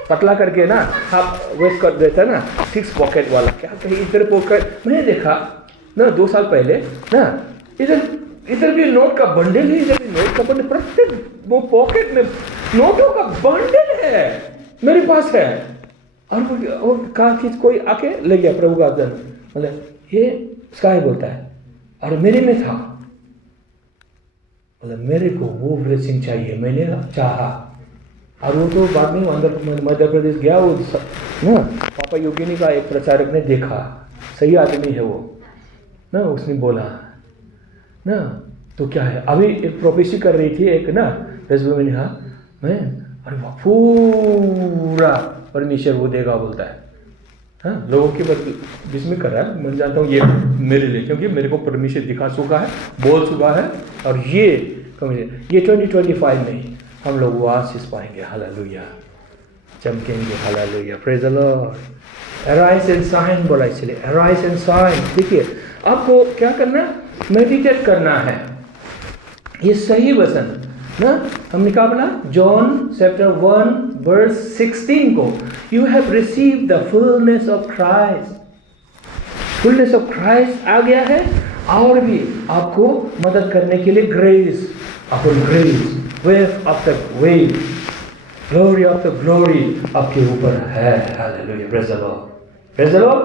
पतला करके ना हाफ वेस्ट कर देता है ना, 6 पॉकेट वाला, क्या कहीं इधर पॉकेट। मैंने देखा ना 2 साल पहले ना, इधर भी नोट का बंडल है, इधर भी नोट का बंडल, प्रत्येक वो पॉकेट में नोटों का बंडल है मेरे पास है। और कहा कि कोई आके ले गया प्रभु का जन, मतलब ये स्काई बोलता है, और मेरे में था, मतलब मेरे को वो ब्लेसिंग चाहिए, मैंने चाहा। और वो तो बाद में मध्य प्रदेश गया, वो ना पापा योगिनी का एक प्रचारक ने देखा, सही आदमी है वो ना, उसने बोला ना तो क्या है, अभी एक प्रोफेसी कर रही थी एक ना फेसबुक में, हाँ मैं, अरे पूरा परमेश्वर वो देगा बोलता है। हाँ, लोगों के बीच में कर रहा है, मैं जानता हूँ ये मेरे लिए, क्योंकि मेरे को परमेश्वर दिखा चुका है, बोल चुका है, और ये 2025 में हम लोग वो आशीष पाएंगे। हालेलुया, चमकेंगे। Hallelujah, praise the Lord. Arise and shine बोला, इसलिए अराइज एंड शाइन। देखिए आपको क्या करना है, मेडिटेट करना है, ये सही वचन ना हमने कहा बोला, जॉन चैप्टर 1 वर्स 16 को, you have received the fullness of Christ. Fullness of Christ आ गया है, और भी आपको मदद करने के लिए grace upon grace, wave after wave, glory after glory आपके ऊपर है। Hallelujah, praise the Lord, praise the Lord.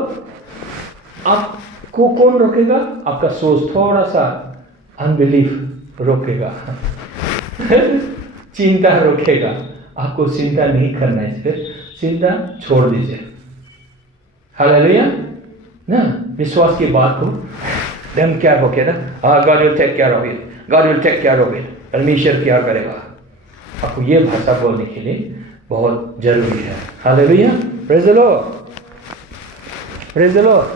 आपको कौन रोकेगा? आपका सोच थोड़ा सा अनबिलीफ रोकेगा, चिंता रोकेगा। आपको चिंता नहीं करना है, फिर चिंता छोड़ दीजिए। हालेलुया ना, विश्वास की बात को देम क्या होके ना, God will take care of it, God will take care of it, परमेश्वर क्या करेगा। आपको ये भाषा बोलने के लिए बहुत जरूरी है। Hallelujah, praise the Lord, praise the Lord.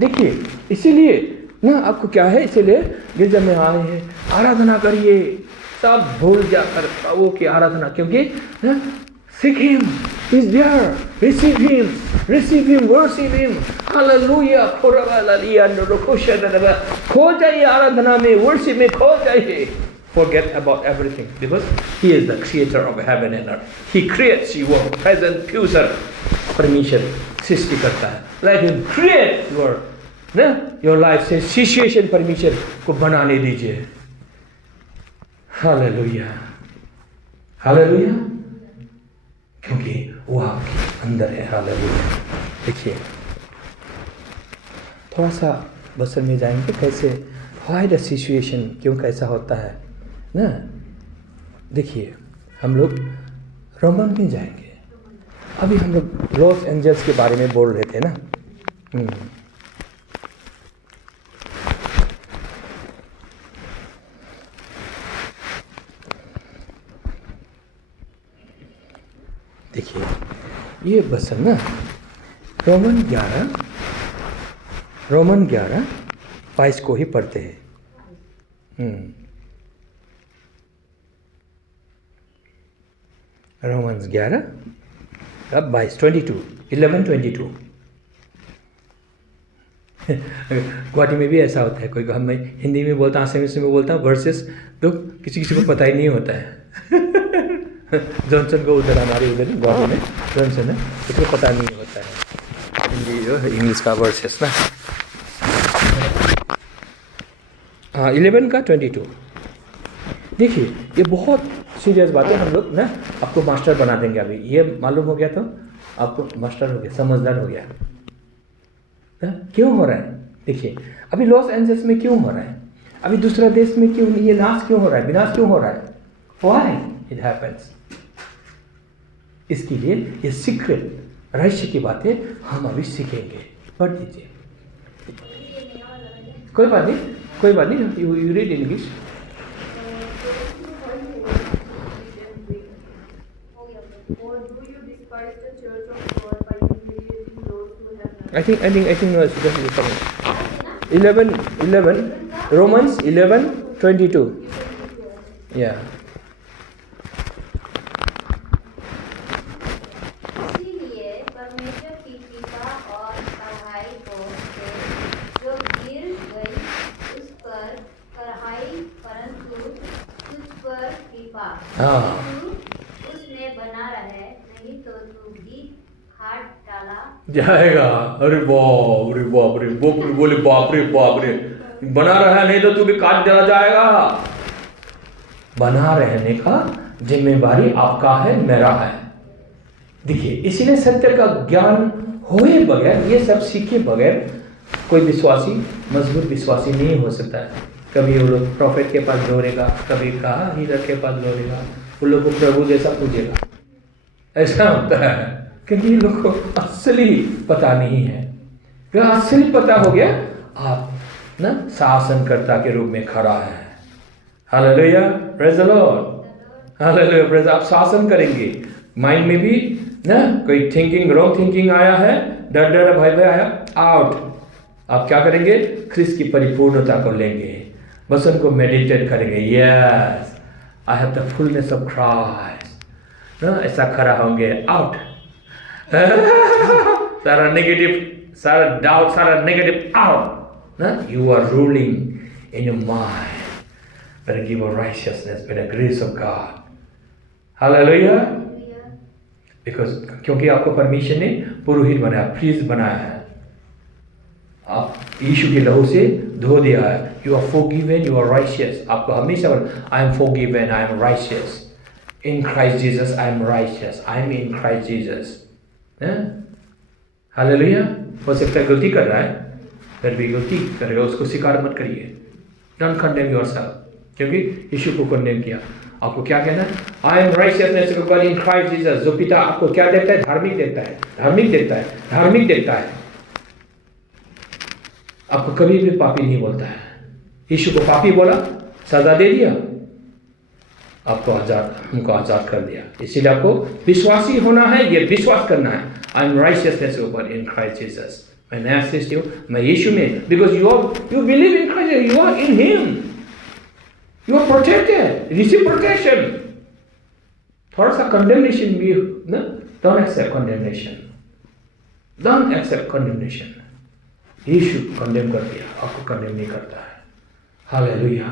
देखिए इसीलिए ना आपको क्या है, इसीलिए गिरजा में आए हैं, आराधना करिए, सब भूल जाकर प्रभु की आराधना, क्योंकि seek him, is there, receive him, receive him, worship him. Hallelujah, खो जाइए आराधना में, वर्शिप में खो जाइए। Forget about everything, because He is the creator of heaven and earth. He creates your present future. परमेश्वर सृष्टि करता है। Let Him create your life से सिचुएशन परमेश्वर को बनाने दीजिए। हालेलुया, हालेलुया, क्योंकि वो आपके अंदर है। हालेलुया। देखिए थोड़ा सा बसन में जाएंगे, कैसे व्हाई द सिचुएशन, क्यों कैसा होता है ना। देखिए हम लोग रोमन में जाएंगे, अभी हम लोग लॉस एंजल्स के बारे में बोल रहे थे ना। देखिए ये बसन ना रोमन 11:22 को ही पढ़ते हैं। रोमन्स 11:22 गुवाहाटी में भी ऐसा होता है, कोई हम हिंदी में बोलता हूँ, आसामी में बोलता हूँ वर्सेस, तो किसी को पता ही नहीं होता है। जॉनसन को उधर, हमारे उधर गुवाहाटी में जॉनसन है, उसको पता नहीं होता है हिंदी जो इंग्लिश का वर्सेस ना। हाँ 11:22। देखिए ये बहुत सीरियस बात है, हम लोग ना आपको मास्टर बना देंगे। अभी ये मालूम हो गया तो आपको मास्टर हो गया, समझदार हो गया। क्यों हो रहा है? देखिए अभी लॉस एंजल्स में क्यों हो रहा है, अभी दूसरा देश में क्यों ये नाश क्यों हो रहा है, विनाश क्यों हो रहा है? Why it happens? इसके लिए ये सीक्रेट रहस्य की बातें हम अभी सीखेंगे। पढ़ दीजिए, कोई बात नहीं, you read English. Or do you despise the church of God by humiliating those who have nothing? I think no, it's just 11 Romans 11:22. Yeah. इसीलिए परमेश्वर की कृपा और कढ़ाई को से जो गिर गई उस पर कढ़ाई, परंतु तुझ पर कृपा, हाँ। तू उसमें बना रहे, नहीं तो तू भी काट डाला जाएगा। अरे बाप रे बाप रे, बोले बाप रे, बना रहा नहीं तो तू भी काट डाला जाएगा। बना रहने का जिम्मेवारी आपका है, मेरा है। देखिए, इसीलिए सत्य का ज्ञान होए बगैर, ये सब सीखे बगैर कोई विश्वासी मजबूत विश्वासी नहीं हो सकता है। कभी वो लोग प्रॉफिट के पास दौड़ेगा, कभी कहा हीरक के पास दौड़ेगा, उन लोग को प्रभु जैसा पूजेगा। ऐसा होता है क्योंकि इन लोग को असली पता नहीं है। क्या असली पता हो गया, आप ना शासनकर्ता के रूप में खड़ा है। Hallelujah, praise the Lord. Hallelujah, praise. आप शासन करेंगे। माइंड में भी ना कोई थिंकिंग, रॉन्ग थिंकिंग आया है, डर भय आया, आउट। आप क्या करेंगे, ख्रिस्त की परिपूर्णता को लेंगे, वचन को मेडिटेट करेंगे। Yes, I have the fullness of Christ. ना ऐसा खड़ा होंगे, आउट। सारा नेगेटिव, सारा डाउट, सारा नेगेटिव आउट। ना you are ruling in your mind by the gift of righteousness, by the grace of God. Hallelujah. Because क्योंकि आपको परमेश्वर ने पुरोहित बनाया, प्रीस्ट बनाया है, आप यीशु के लहू से धो दिया है। You are forgiven, you are righteous. आपको हमेशा I am forgiven, I am righteous. In Christ Jesus, I am righteous. I am in Christ Jesus. Hallelujah. हो सकता है गलती कर रहा है, फिर भी गलती करेगा, उसको स्वीकार मत करिए। Don't condemn yourself. क्योंकि यीशु को कंडेम किया। आपको क्या कहना है, I am righteousness of God in Christ Jesus. जो पिता आपको क्या देता है, धार्मिक देता है, धार्मिक देता है, धार्मिक देता है। आपको कभी भी पापी नहीं बोलता है। यीशु को पापी बोला, सजा दे दिया, आपको आजाद, हमको आजाद कर दिया। इसीलिए आपको विश्वासी होना है, ये विश्वास करना है। I am righteousness of God in Christ Jesus. मैं नया सृष्टि हूँ, मैं यीशु में, because you believe in Christ, you are in him, you are protected, receive protection. थोड़ा सा condemnation भी ना, don't accept condemnation, don't accept condemnation. Yeshu condemn कर दिया, आपको condemn नहीं करता है। हालेलुया।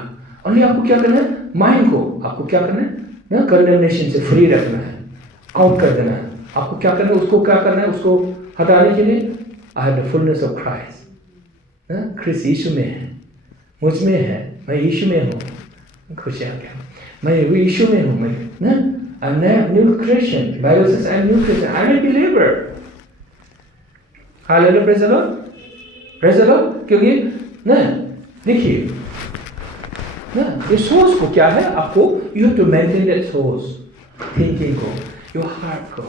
और आपको क्या करना है, माइंड को आपको क्या करना है ना, condemnation से फ्री रखना है, आउट कर देना है। आपको क्या करना है, उसको क्या करना है, उसको हटाने के लिए I have the fullness of Christ. ना, ख्रिस्त यीशु में है, मुझ में है, मैं यीशु में हूँ। खुशी आ गया, मैं यीशु में हूँ। मैं ना, I'm a new creation. Bible says I'm new creation. I'm a believer. Hallelujah, praise the Lord. Praise the Lord. क्योंकि ना देखिए ना, ये सोच को क्या है, आपको you have to maintain that source, thinking को, your heart को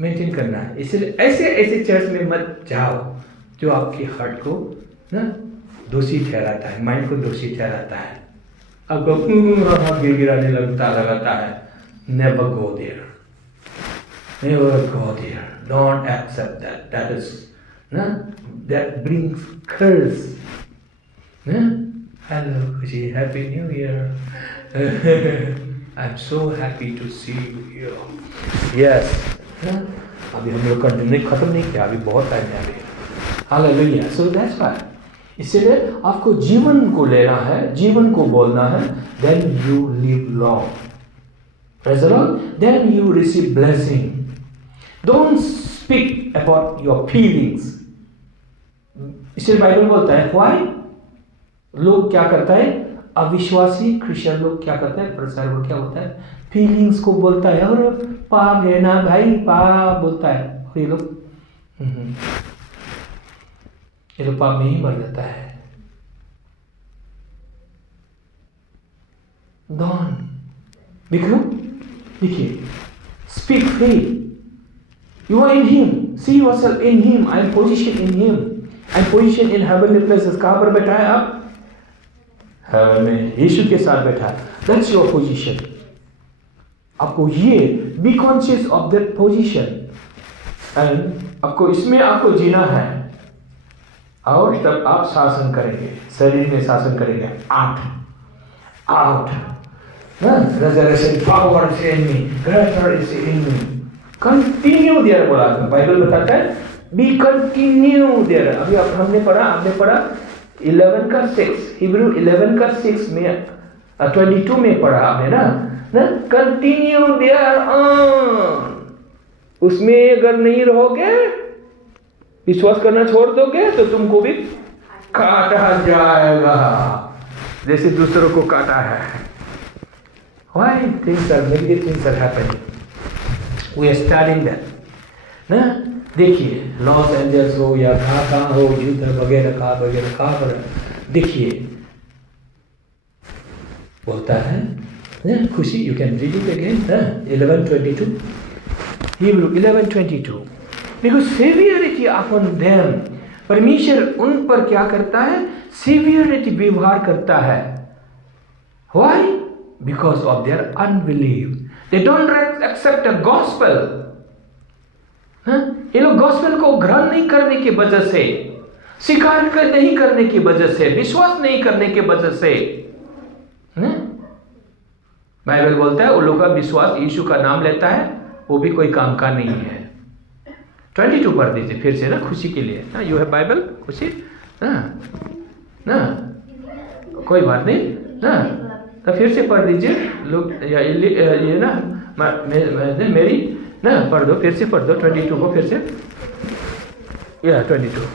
मेंटेन करना है। इसलिए ऐसे चर्च में मत जाओ जो आपकी हार्ट को ना दोषी ठहराता है, माइंड को दोषी ठहराता है, आपको गिराने लगाता है। Never go there. Never go there. Don't accept that. That is, that brings curse. Hello, Kushi. Happy New Year. I'm so happy to see you here. Yes. अभी हम लोग कंटिन्यू खत्म नहीं किया, अभी बहुत टाइम है अभी। Hallelujah. So that's why. इसलिए आपको जीवन को लेना है, जीवन को बोलना है, then you live long. Praise the Lord. Then you receive blessing. Don't speak about your feelings. इसलिए बाइबल बोलता है, why? लोग क्या करता है, अविश्वासी क्रिश्चियन लोग क्या करता है, प्रचार में क्या होता है, फीलिंग्स को बोलता है, और पाप है ना भाई, पाप बोलता है, और ये लोग पाप में ही मर जाता है। देखिए, speak free, you are in him, see yourself in him, I am position in him, I am position in heavenly places. कहाँ पर बैठा है आप, हेवन में, यीशु के साथ बैठा है, दैट्स योर पोजीशन। आपको ये be conscious of that position, and आपको इसमें आपको जीना है। और तब आप शासन करेंगे, शरीर में शासन करेंगे। Out resurrection power is in me, greater is in me. Continue there बोला, बाइबल बताता है be continue there। अभी हमने पढ़ा 11 का 6, हिब्रू 11 का 6 में 22 में पढ़ा आपने ना कंटिन्यू देयर ऑन। उसमें अगर नहीं रहोगे, विश्वास करना छोड़ दोगे तो तुमको भी काटा जाएगा जैसे दूसरों को काटा है। Why negative things are happening? We are studying that ना। देखिए लॉस एंजल्स हो या कहाँ हो, युद्ध वगैरह कहाँ पर, देखिए बोलता है खुशी। You can read it again 11:22, Hebrew 11:22। Because severity upon them, परमेश्वर उन पर क्या करता है, सेवियरिटी व्यवहार करता है। Why? Because of their unbelief, they don't accept the gospel. ये लोग गॉस्पेल को ग्रहण नहीं करने की वजह से, स्वीकार नहीं करने की वजह से, विश्वास नहीं करने की वजह से, बाइबल बोलता है उन लोगों का विश्वास यीशु का नाम लेता है वो भी कोई काम का नहीं है। 22 पढ़ दीजिए फिर से ना, खुशी के लिए ना। यू है बाइबल खुशी ना कोई बात नहीं ना, तो फिर से पढ़ दीजिए लोग। ये ना मेरी ना पढ़ दो, फिर से पढ़ दो 22 को फिर से, या 22।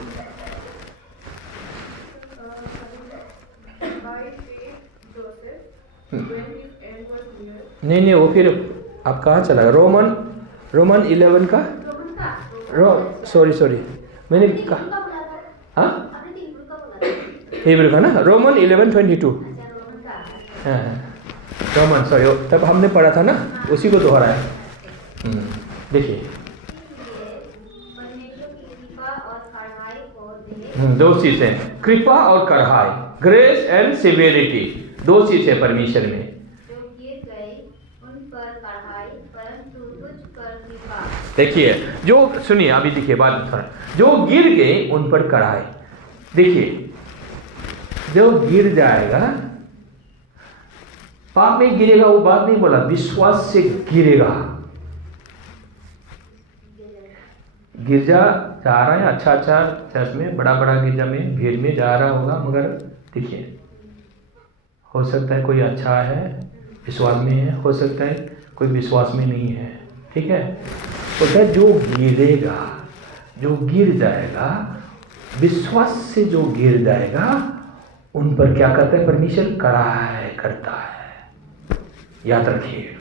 नहीं वो फिर आप कहाँ चला, रोमन 11 का सॉरी मैंने कहा, हाँ हिब्रू का ना, रोमन 11:22। हाँ रोमन, सॉरी तब हमने पढ़ा था ना, उसी को दोहराया। देखिए दो चीजें, कृपा और कढ़ाई, ग्रेस एंड सिवियरिटी, दो चीजें परमेश्वर में। देखिए जो सुनिए अभी, देखिए बात थोड़ा, जो गिर गए उन पर कढ़ाई। देखिए जो गिर जाएगा, पाप में गिरेगा वो बात नहीं बोला, विश्वास से गिरेगा। गिरजा जा रहा है अच्छा चर्च में, बड़ा गिरजा में भीड़ में जा रहा होगा, मगर देखिए हो सकता है कोई अच्छा है विश्वास में है, हो सकता है कोई विश्वास में नहीं है, ठीक है। तो जो गिरेगा, जो गिर जाएगा, विश्वास से जो गिर जाएगा उन पर क्या करता है परमेश्वर, कढ़ाई करता है। याद रखिए,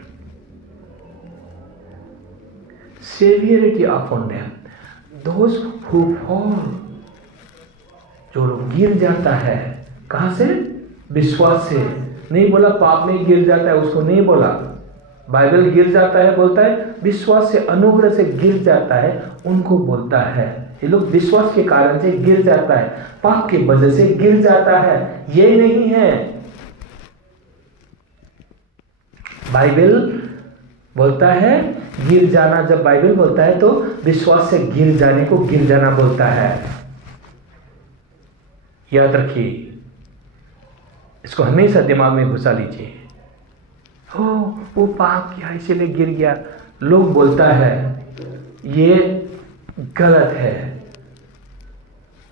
severity upon them those who fall, जो गिर जाता है, कहां से, विश्वास से। नहीं बोला पाप में गिर जाता है, उसको नहीं बोला, बाइबल गिर जाता है बोलता है, विश्वास से अनुग्रह से गिर जाता है उनको बोलता है। ये लोग विश्वास के कारण से गिर जाता है, पाप के वजह से गिर जाता है, ये नहीं है। बाइबल बोलता है गिर जाना, जब बाइबल बोलता है तो विश्वास से गिर जाने को गिर जाना बोलता है। याद रखिए, इसको हमेशा दिमाग में घुसा लीजिए। हो वो पाप किया इसीलिए गिर गया, लोग बोलता है ये गलत है,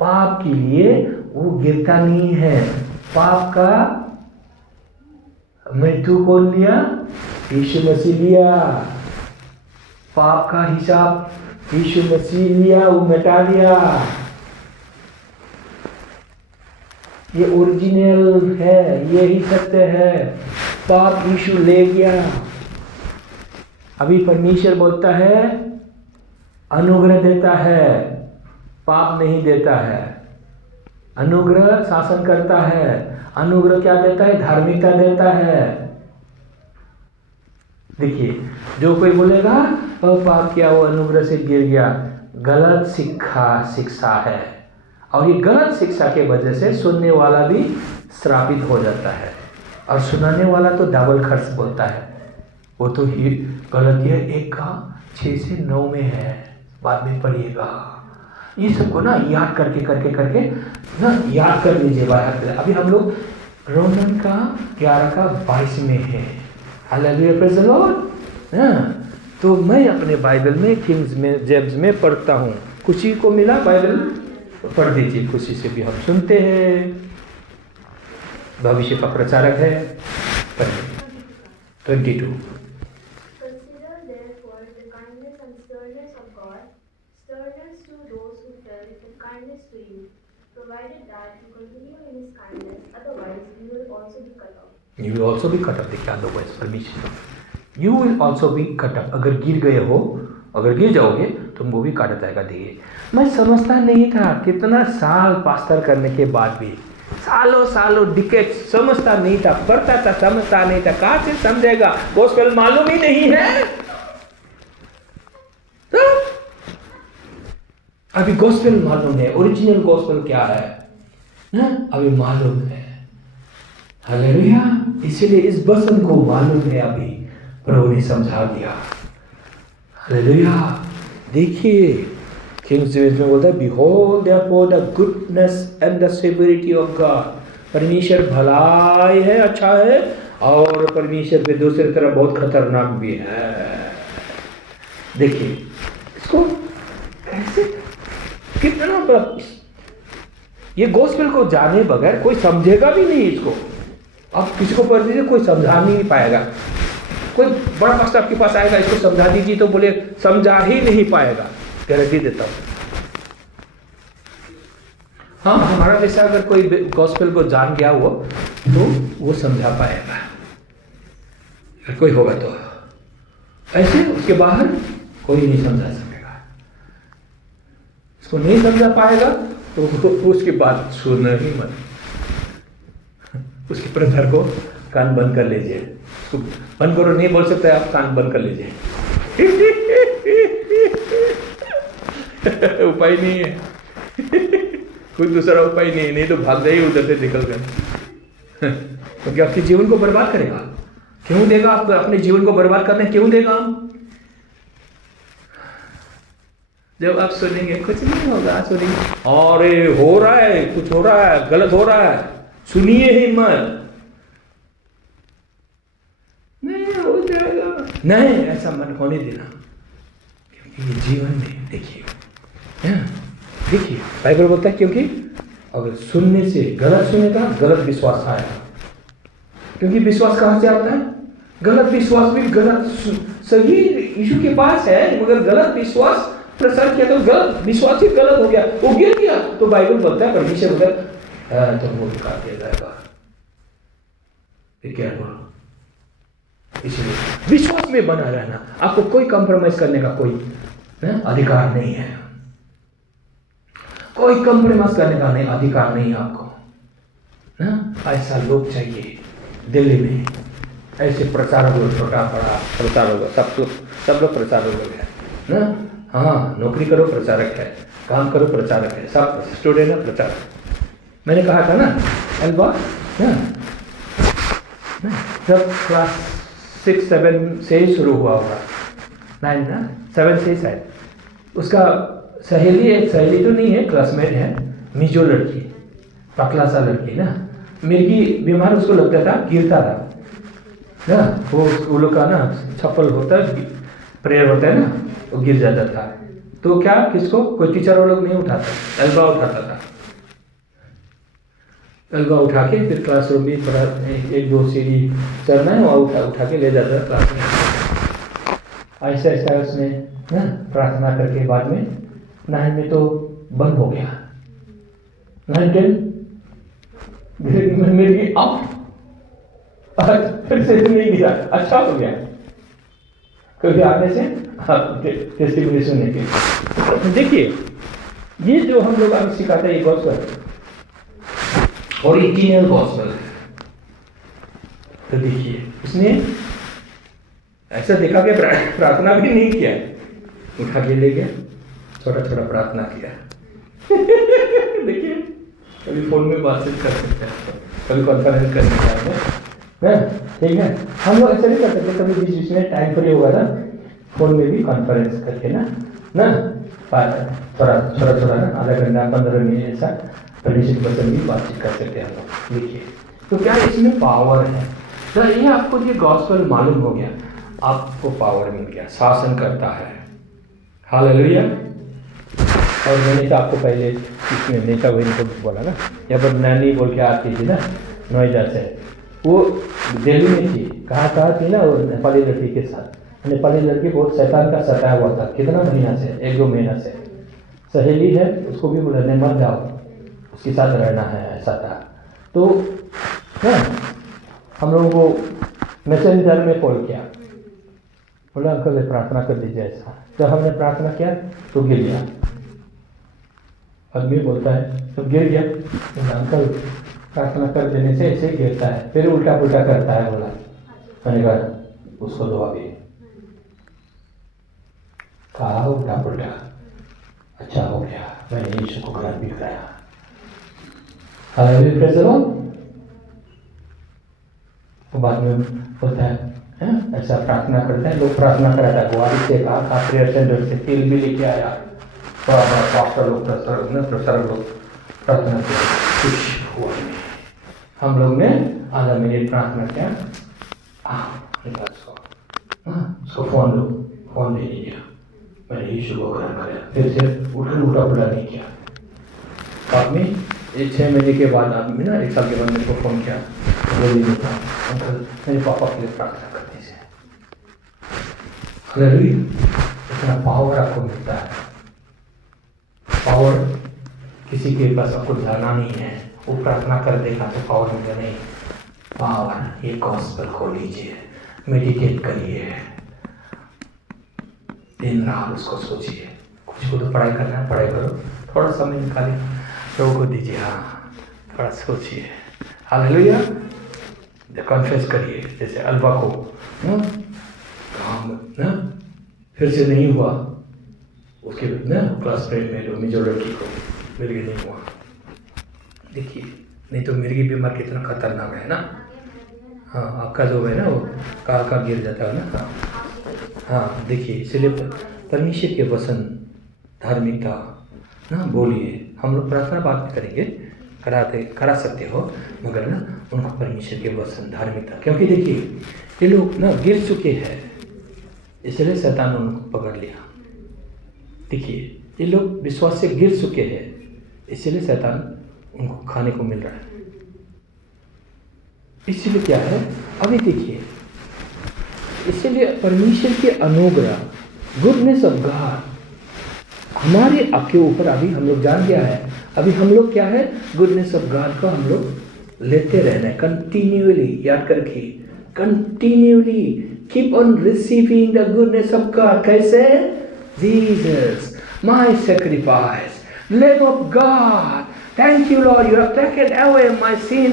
पाप के लिए वो गिरता नहीं है। पाप का मृत्यु कौन लिया, यीशु मसीह लिया। पाप का हिसाब यीशु मसीह लिया, वो मिटा दिया। ये ओरिजिनल है, यही सत्य है, पाप यीशु ले गया। अभी परमेश्वर बोलता है अनुग्रह देता है, पाप नहीं देता है। अनुग्रह शासन करता है, अनुग्रह क्या देता है, धार्मिकता देता है। देखिए जो कोई बोलेगा पाप किया वो अनुग्रह से गिर गया, गलत शिक्षा है, और ये गलत शिक्षा के वजह से सुनने वाला भी श्रापित हो जाता है, और सुनाने वाला तो डबल खर्च बोलता है। वो तो ही गलतियाँ 1 का 6 से 9 में है, बाद में पढ़िएगा। ये सबको ना याद करके करके करके ना याद कर लीजिए बाहर। अभी हम लोग रोमन का 11 का 22 में है। Hallelujah, praise the Lord. तो मैं अपने बाइबल में किंग्स में जेम्स में पढ़ता हूँ। खुशी को मिला बाइबल पढ़ दीजिए, खुशी से भी हम सुनते हैं। भविष्य का प्रचारक है। 22 Consider therefore the kindness and sternness of God, sternness to those who felt and kindness to you, provided that you continue in His kindness, otherwise you will also be cut off. You will also be cut off. देखिए otherwise permission, You will also be cut off। अगर गिर गए हो, अगर गिर जाओगे तुमको भी काटा जाएगा। देखिए मैं समझता नहीं था, कितना साल पास्टर करने के बाद भी, सालों सालों डिकेट समझता नहीं था, पढ़ता था समझता नहीं था। कहाँ से समझेगा, गॉस्पेल मालूम ही नहीं है। तो अभी गॉस्पेल मालूम है, ओरिजिनल गॉस्पेल क्या है ना, अभी मालूम है। हालेलुया। इसीलिए इस वचन को मालूम है, अभी प्रभु ने समझा दिया। हालेलुया। देखिए किंग्स जेम्स में बोलता है, behold therefore the goodness and the severity of God. परमेश्वर भलाई है, अच्छा है, और परमेश्वर पे दूसरी तरफ बहुत खतरनाक भी है। देखिए इसको कैसे, कितना बड़ा, ये गॉस्पेल को जाने बगैर कोई समझेगा भी नहीं इसको। अब किसी को पढ़ दीजिए, कोई समझा नहीं पाएगा। कोई बड़ा पास्टर आपके पास आएगा, इसको समझा दीजिए तो बोले समझा ही नहीं पाएगा, गारंटी देता हूं। हाँ, हमारा जैसा अगर कोई गॉस्पेल को जान गया वो, तो वो समझा पाएगा, अगर कोई होगा तो। ऐसे उसके बाहर कोई नहीं समझा सकेगा। इसको नहीं समझा पाएगा तो उसकी बात सुनना ही मत। उसके प्रचार को कान बंद कर लीजिए। उसको बंद करो नहीं बोल सकते आप, कान बंद कर लीजिए। उपाय नहीं है, कोई दूसरा उपाय नहीं, नहीं तो भाग जाइए उधर से निकल कर। क्योंकि आपके जीवन को बर्बाद करेगा। क्यों देगा आपको अपने जीवन को बर्बाद करने, क्यों देगा? जब आप सुनेंगे कुछ नहीं होगा, सुनेंगे और हो रहा है, कुछ हो रहा है, गलत हो रहा है, सुनिए ही मत। नहीं हो जाएगा, नहीं ऐसा मन होने देना। क्योंकि ये जीवन में देखिए, देखिए बाइबल बोलता है, क्योंकि अगर सुनने से गलत सुनेगा, गलत विश्वास आएगा। क्योंकि विश्वास कहां से आता है? गलत विश्वास भी गलत, सही यीशु के पास है, मगर गलत विश्वास प्रसार किया तो गलत विश्वास ही गलत हो गया, वो गिर गया। तो बाइबल बोलता है, परमेश्वर बोलता है तो वो निकाल दिया जाएगा। क्या बोलो? इसलिए विश्वास में बना रहना, आपको कोई कंप्रोमाइज करने का कोई अधिकार नहीं है। कोई कंप्रोमाइज करने का नहीं, अधिकार नहीं है आपको। ऐसा लोग चाहिए दिल्ली में, ऐसे प्रचारक लोग, छोटा बड़ा प्रचारक लोग, सब लोग प्रचारक लोग हैं ना। हाँ, नौकरी करो प्रचारक है, काम करो प्रचारक है, सब स्टूडेंट है प्रचारक। मैंने कहा था ना एल्बा, जब क्लास 6-7 से ही शुरू हुआ होगा, 9 ना 7 से शायद, उसका सहेली, एक सहेली तो नहीं है, क्लासमेट है, मिजो लड़की, पतला सा लड़की ना, मिर्गी बीमार उसको लगता था, गिरता था ना, वो लोग का ना चप्पल होता है, प्रेयर होता है ना, वो गिर जाता था। तो क्या किसको, कोई टीचर वो लोग नहीं उठाता, एल्बा उठाता था। एल्बा उठा के फिर क्लासरूम में थोड़ा 1-2 सीढ़ी चढ़ना है, वहाँ उठा के ले जाता था क्लास में। ऐसा ऐसा उसने ना प्रार्थना करके बाद में 9 में तो बंद हो गया, 9-10 मेरी अब फिर से नहीं गिरा, अच्छा हो गया। क्योंकि आने से टेस्टिमनी सुनने के। देखिए ये जो हम लोग आज सिखाते हैं, ये गॉस्पेल ओरिजिनल गॉस्पेल है। तो देखिए उसने ऐसा देखा कि प्रार्थना भी नहीं किया, उठा के ले गया, छोटा छोटा प्रार्थना किया। देखिए कभी फोन में बातचीत कर सकते हैं, कभी कॉन्फ्रेंस करने का है, ठीक है। हम लोग ऐसा नहीं कर सकते, कभी बीच बीच में टाइम फ्री होगा ना, फोन में भी कॉन्फ्रेंस करके ना ना थोड़ा थोड़ा ना आधा घंटा 15 मिनट ऐसा परमेश्वर के वचन भी बातचीत कर सकते हैं हम लोग। देखिए तो क्या इसमें पावर है। तो ये आपको ये गॉस्पेल मालूम हो गया, आपको पावर मिल गया, शासन करता है। हालेलुया। और मैंने तो आपको पहले इसमें नेता बहन को बोला ना, यहाँ पर नैनी बोल के आती थी ना नोएडा से, वो दिल्ली में थी, कहाँ थी ना, वो नेपाली लड़की के साथ। नेपाली लड़की बहुत शैतान का सताया हुआ था, कितना महीना से, 1-2 महीना से। सहेली है, उसको भी बोला नहीं मत जाओ, उसके साथ रहना है, ऐसा था। तो ना हम लोगों को मैसेंजर में कॉल किया, बोला अंकल प्रार्थना कर दीजिए ऐसा। जब हमने प्रार्थना किया तो गिर गया। आदमी बोलता है तो गिर गया, बोला अंकल प्रार्थना कर देने से ऐसे गिरता है, फिर उल्टा पुल्टा करता है। बोला मैंने कहा उसको दो अभी, कहा उल्टा पुल्टा, अच्छा हो गया, मैंने यीशु को ग्रहण भी कराया। Hallelujah, praise the Lord. तो बाद में होता है ऐसा प्रार्थना करते हैं लोग, प्रार्थना कराता है। गुवारी से कहा प्रेयर सेंटर से तेल भी लेके आया, बड़ा बड़ा पास्टर लोग, प्रसारक लोग प्रार्थना किया, कुछ हुआ नहीं। हम लोग ने आधा मिनट प्रार्थना किया, उसको फोन दे दिया, मैंने यीशु को ग्रहण कराया। फिर से उल्टा पुल्टा नहीं किया। बाद में 6 महीने के बाद आदमी ना 1 साल के बाद मेरे को फोन किया, बोली नहीं था अंकल मेरे पापा के लिए प्रार्थना करने से। हालेलुया, इतना पावर आपको मिलता है। पावर किसी के पास आपको जाना नहीं है, वो प्रार्थना कर देगा तो पावर मिलेगा नहीं। पावर ये गॉस्पेल को लीजिए, मेडिटेट करिए, दिन रात उसको सोचिए। कुछ को तो पढ़ाई करना है, पढ़ाई करो, थोड़ा समय निकालिए, लोगों को दीजिए, हाँ थोड़ा सोचिए। हालेलुया, कॉन्फेस करिए। जैसे अल्बा को काम ना फिर से नहीं हुआ, उसके ना क्लासमेट में जो लड़की को मिर्गी नहीं हुआ। देखिए नहीं तो मिर्गी बीमार कितना खतरनाक है ना। हाँ आपका जो है ना वो का गिर जाता है ना। हाँ देखिए, इसलिए परमेश्वर के वचन धार्मिकता ना बोलिए। हम लोग प्रार्थना बात में करेंगे, करा सकते हो, मगर ना उनको परमेश्वर के वचन धार्मिकता, क्योंकि देखिए ये लोग ना गिर चुके हैं, इसलिए शैतान उनको पकड़ लिया। देखिए ये लोग विश्वास से गिर चुके हैं, इसलिए शैतान उनको खाने को मिल रहा है। इसलिए क्या है अभी देखिए, इसलिए परमेश्वर के अनुग्रह, गुडनेस ऑफ गॉड हमारे आपके ऊपर अभी हम लोग जान गया है। अभी हम लोग क्या है, गुडनेस ऑफ गॉड को हम लोग लेते रहना है कंटिन्यूअली। याद करके continuously keep on receiving the goodness of God. कैसे? Jesus my sacrifice, lamb of God, thank you Lord, you have taken away my sin.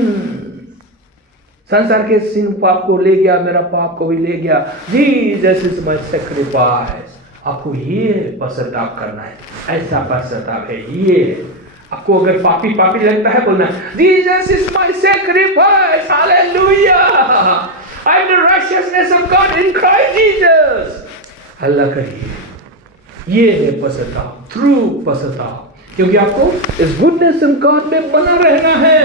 संसार के सिन पाप को ले गया, मेरा पाप को भी ले गया। Jesus is my sacrifice. आपको ये पश्चाताप करना है, ऐसा पश्चाताप है ये। आपको अगर पापी लगता है, बोलना Jesus is my sacrifice, hallelujah, I am the righteousness of God in Christ Jesus. अल्लाह करिए, ये है पश्चाताप, ट्रू पश्चाताप, क्योंकि आपको इस गुडनेस ऑफ गॉड में बना रहना है,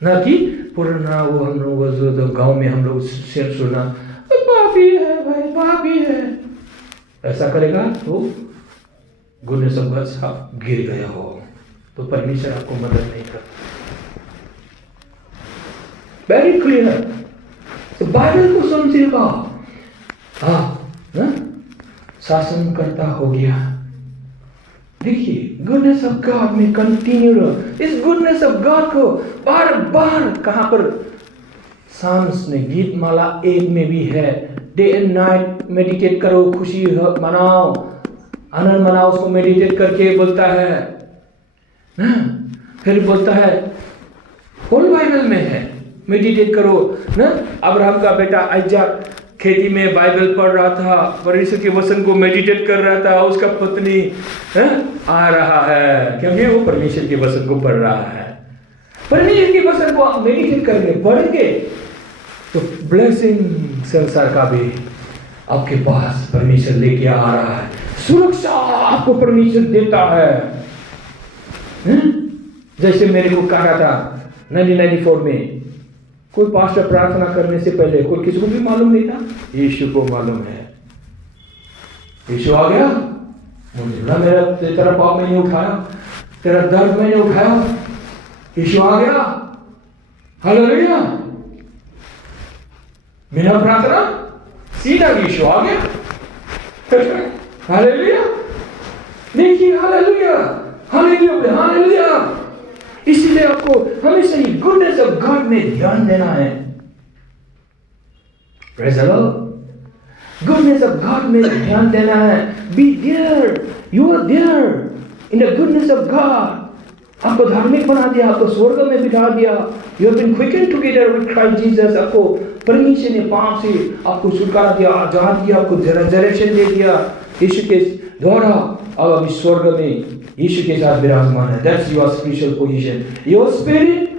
ना कि पुराना वो हम लोग जो गांव में हम लोग शेर सुना, पापी है भाई, पापी है, ऐसा करेगा तो गुडनेस ऑफ गॉड आप गिर गए हो, तो परमेश्वर आपको मदद नहीं करता। वेरी क्लियर, तो बाइबल को समझिएगा। शासन करता हो गया। देखिए गुडनेस ऑफ गॉड में कंटिन्यू रहो। इस गुडनेस ऑफ गॉड को बार बार कहां पर, साम्स में, गीत माला 1 में भी है, डे एंड नाइट मेडिटेट करो, खुशी मनाओ, आनंद मनाओ, उसको मेडिटेट करके बोलता है ना। फिर बोलता है, होल बाइबल में है, मेडिटेट करो ना। अब्राहम का बेटा आइजाक खेती में बाइबल पढ़ रहा था, परमेश्वर के वचन को मेडिटेट कर रहा था, उसका पत्नी आ रहा है, क्योंकि वो परमेश्वर के वचन को पढ़ रहा है। परमेश्वर के वचन को मेडिटेट करेंगे, पढ़ेंगे, तो ब्लेसिंग संसार का भी आपके पास परमेश्वर लेके आ रहा है, सुरक्षा आपको परमेश्वर देता है। जैसे मेरे को कहा था 1994 में, कोई पास्टर प्रार्थना करने से पहले कोई किसी को भी मालूम नहीं था, यीशु को मालूम है। यीशु आ गया, मुझे बोला मेरा तेरा पाप मैंने उठाया, तेरा दर्द मैंने उठाया, यीशु आ गया। हालेलुया। बिना प्रार्थना सीधा यीशु आ गया। हालेलुया। देखिए, हालेलुया, हालेलुया, हालेलुया। इसीलिए आपको हमेशा ही गुडनेस ऑफ गॉड में ध्यान देना है। Praise the Lord. Goodness of God में ध्यान देना है। Be there, you are there in the goodness of God. आपको धार्मिक बना दिया, आपको स्वर्ग में बिठा दिया। You have been quicken together with Christ Jesus. आपको परमेश्वर ने पाप से आपको छुटकारा दिया, आजाद किया, आपको रिजरेक्शन दे दिया यीशु के द्वारा। अब अभी स्वर्ग में यीशु के साथ विराजमान है। That's your spiritual position. Your spirit,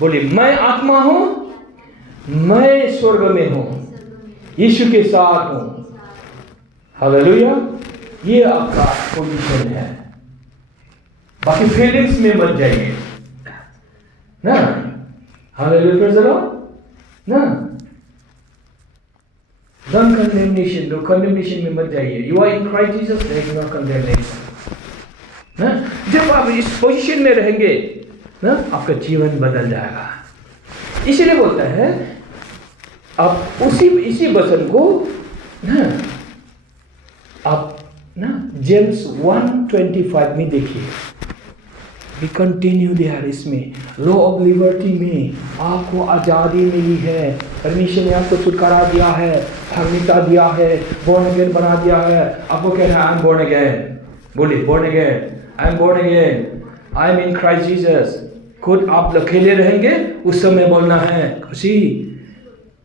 बोले मैं आत्मा हूं, मैं स्वर्ग में हूं, यीशु के साथ हूं। हालेलुया। ये आपका पोजीशन है। बाकी फीलिंग्स में मत जाइए ना। हालेलुया, प्रेज़ द लॉर्ड ना। नॉन कंडेमनेशन, तो कंडेमनेशन में मत जाइए। You are in Christ Jesus, there is no condemnation ना। जब आप इस पोजीशन में रहेंगे ना, आपका जीवन बदल जाएगा। इसीलिए बोलता है आप इसी वचन को ना, आप ना जेम्स 1:25 में देखिए। We continue there. इसमें लॉ ऑफ लिबर्टी में आपको आज़ादी मिली है। परमेश्वर ने आपको छुटकारा दिया है, धार्मिकता दिया है, बोर्न अगेन बना दिया है। आपको कहना है आई एम बोर्न अगेन। बोलिए born again, I am born again, I am in Christ Jesus. खुद आप अकेले रहेंगे उस समय बोलना है खुशी।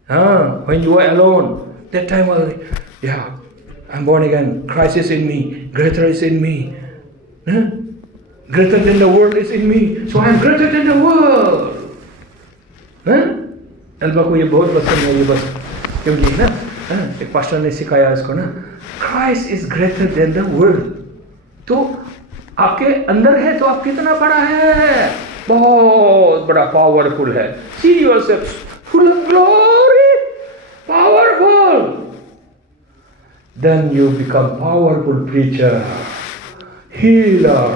हाँ, when you are alone, that time yeah, I'm born again. Christ is in me. Greater is in me. Huh? Greater than the world is in me. So I'm greater than the world. हाँ? Alba को ये बहुत पसंद है ये बस, क्योंकि ना एक पास्टर ने सिखाया इसको ना, Christ is greater than the world. तो आपके अंदर है तो आप कितना बड़ा है, बहुत बड़ा, पावरफुल है। See yourself full of glory, powerful. Then you become powerful preacher, healer,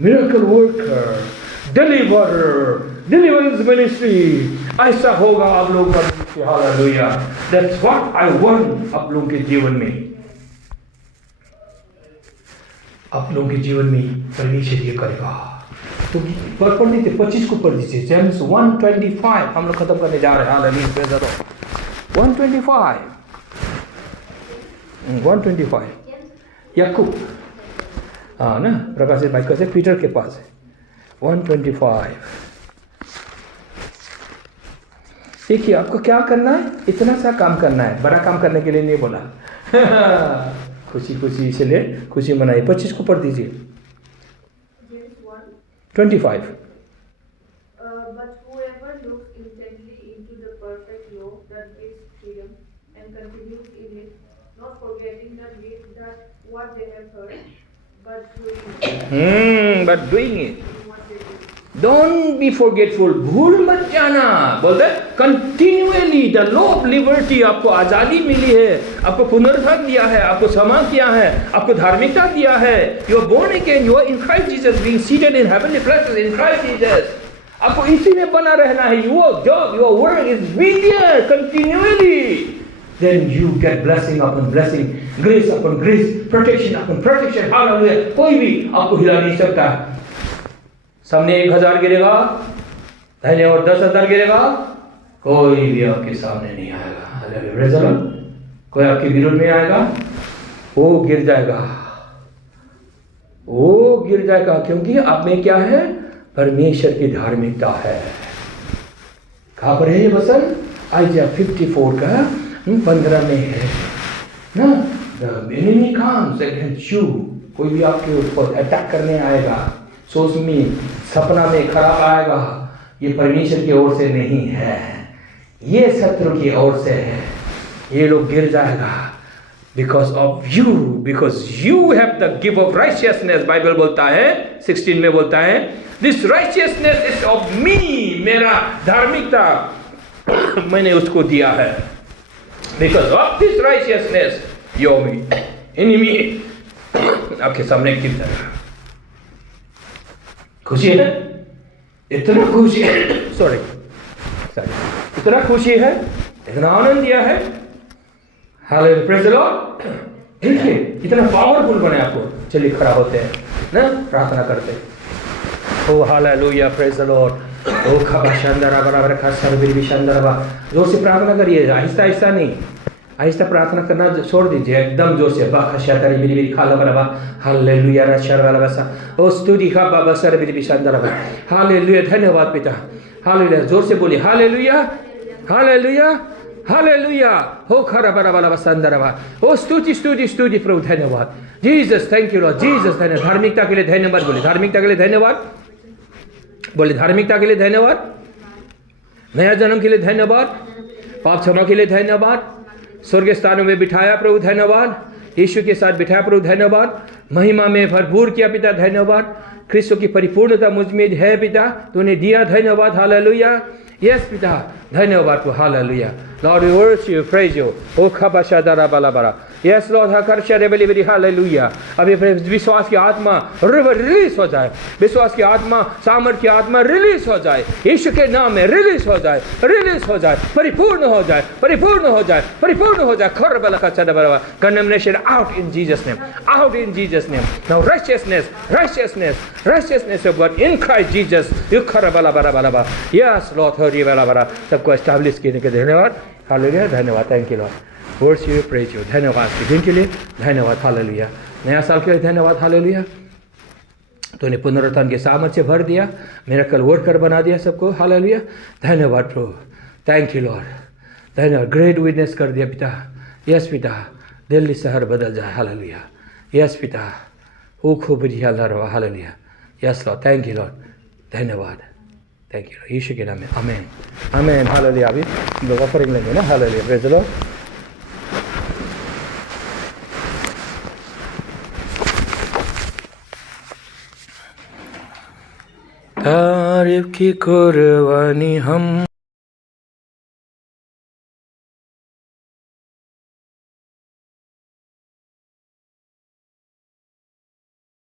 miracle worker, deliverer, deliverance ministry. ऐसा होगा आप लोगों का। Hallelujah. That's what I want आप लोगों के जीवन में। आप लोगों के जीवन में परमेश्वर ये करेगा। तो पढ़ लीजिए, 25 को पढ़ दीजिए। जेम्स 1:25 हम लोग खत्म करने जा रहे हैं। Hallelujah, praise the Lord. 1:25 याकूब, हाँ ना, प्रकाशित भाई से पीटर के पास है। 1:25 देखिए, आपको क्या करना है, इतना सा काम करना है, बड़ा काम करने के लिए नहीं बोला। खुशी खुशी इसलिए खुशी मनाइए। 25 को पढ़ दीजिए। 25 But whoever looks intently into the perfect law that gives freedom and continues in it, not forgetting that what they have heard, but doing it. What they do. Don't be forgetful, भूल मत जाना। बोलते continually the law of liberty, आपको आज़ादी मिली है, आपको पुनरुत्थान दिया है, आपको क्षमा किया है, आपको धार्मिकता दिया है। You are born again, you are in Christ Jesus, being seated in heavenly places in Christ Jesus. आपको इसी में बना रहना है। Your job, your work is being there continuously. Then you get blessing upon blessing, grace upon grace, protection upon protection. Hallelujah. कोई भी आपको हिला नहीं सकता। सामने 1000 गिरेगा, दाहिने और 10,000 गिरेगा, कोई भी आपके सामने नहीं आएगा। Hallelujah, praise the Lord. कोई आपके विरोध में आएगा, वो गिर जाएगा, वो गिर जाएगा। क्योंकि आप में क्या है, परमेश्वर की धार्मिकता है। कहाँ पर है ये वचन? आइज़ाया 54 का 15 में है ना। The enemy comes against you, कोई भी आपके ऊपर अटैक करने आएगा, सोच में, सपना में खराब आएगा, ये परमेश्वर की ओर से नहीं है, ये शत्रु की ओर से है। ये लोग गिर जाएगा, because of you, because you have the gift of righteousness. Bible बोलता है 16 में बोलता है this righteousness is of me, मेरा धार्मिकता मैंने उसको दिया है. Because of this righteousness you're me, enemy. आपके सामने कितना खुशी है, इतना खुशी है, सॉरी इतना खुशी है, इतना आनंद दिया है. Hallelujah, praise the Lord. देखिए इतना पावरफुल बने आपको. चलिए खड़ा होते हैं ना, प्रार्थना करते हैं. ओ हालेलुया, प्रेज़ द लॉर्ड. ओ खबा शानदार बराबर का सर्विल भी शानदार बा. जोर से प्रार्थना करिए, आहिस्ता आहिस्ता नहीं. आहिस्ता प्रार्थना करना छोड़ दीजिए, एकदम जोर से. बाखा शातारी बिली बिली खाला बराबा. हालेलुया रशर वाला बसा. ओ स्तुति खा बाबा सर बिली बिली शानदार बा. हालेलुया, धन्यवाद पिता. हालेलुया, जोर से बोलिए हालेलुया, हालेलुया, हालेलुया. हो खरा बरा वाला बसंदरवा. ओ स्तुति स्तुति स्तुति प्रभु, धन्यवाद. Jesus, thank you Lord. Jesus, धन्यवाद. धार्मिकता के लिए धन्यवाद. बोले धार्मिकता के लिए धन्यवाद. बोले धार्मिकता के लिए धन्यवाद. नया जन्म के लिए धन्यवाद. पाप क्षमा के लिए धन्यवाद. स्वर्ग स्थानों में बिठाया प्रभु, धन्यवाद. यीशु के साथ बिठाया प्रभु, धन्यवाद. महिमा में भरपूर किया पिता, धन्यवाद. क्रिस्तों की परिपूर्णता मुझ में है पिता, तूने दिया, धन्यवाद. हालेलुया. यस पिता, धन्यवाद को. Hallelujah. Lord we worship you, praise you. ओ खबाशा दरा बाला बरा. यस लॉर्ड, हकरशा रे बली बली. हालेलुया. अभी विश्वास की आत्मा रिलीज हो जाए. विश्वास की आत्मा, सामर्थ की आत्मा रिलीज हो जाए. यीशु के नाम में रिलीज हो जाए, रिलीज हो जाए, परिपूर्ण हो जाए, परिपूर्ण हो जाए, परिपूर्ण हो जाए. खर बला का चदा बरा. Condemnation out in Jesus name, out in Jesus name. Now righteousness, righteousness, righteousness of God in Christ Jesus. You खर बला बरा बला बा. यस लॉर्ड, हरी बला बरा. सबको एस्टैब्लिश करने के धन्यवाद. हालेलुया, धन्यवाद. Thank you Lord. Worship you, praise you. धन्यवाद के दिन के लिए धन्यवाद. हालेलुया. नया साल के लिए धन्यवाद. हालेलुया. तूने पुनरुत्थान के सामर्थ्य भर दिया, मिरेकल वर्कर बना दिया सबको. हालेलुया, धन्यवाद प्रभु. थैंक यू लॉर्ड, धन्यवाद. ग्रेट विटनेस कर दिया पिता. यस पिता, दिल्ली शहर बदल जाए. हालेलुया. यस पिता, वो खूब रहा. Hallelujah. Yes Lord, thank you Lord, धन्यवाद. थैंक यू यीशु के नाम में. आमेन, आमेन. हालेलुया. अभी हम लोग ऑफरिंग लेंगे ना. Hallelujah, praise the Lord. तारीफ की कुर्बानी हम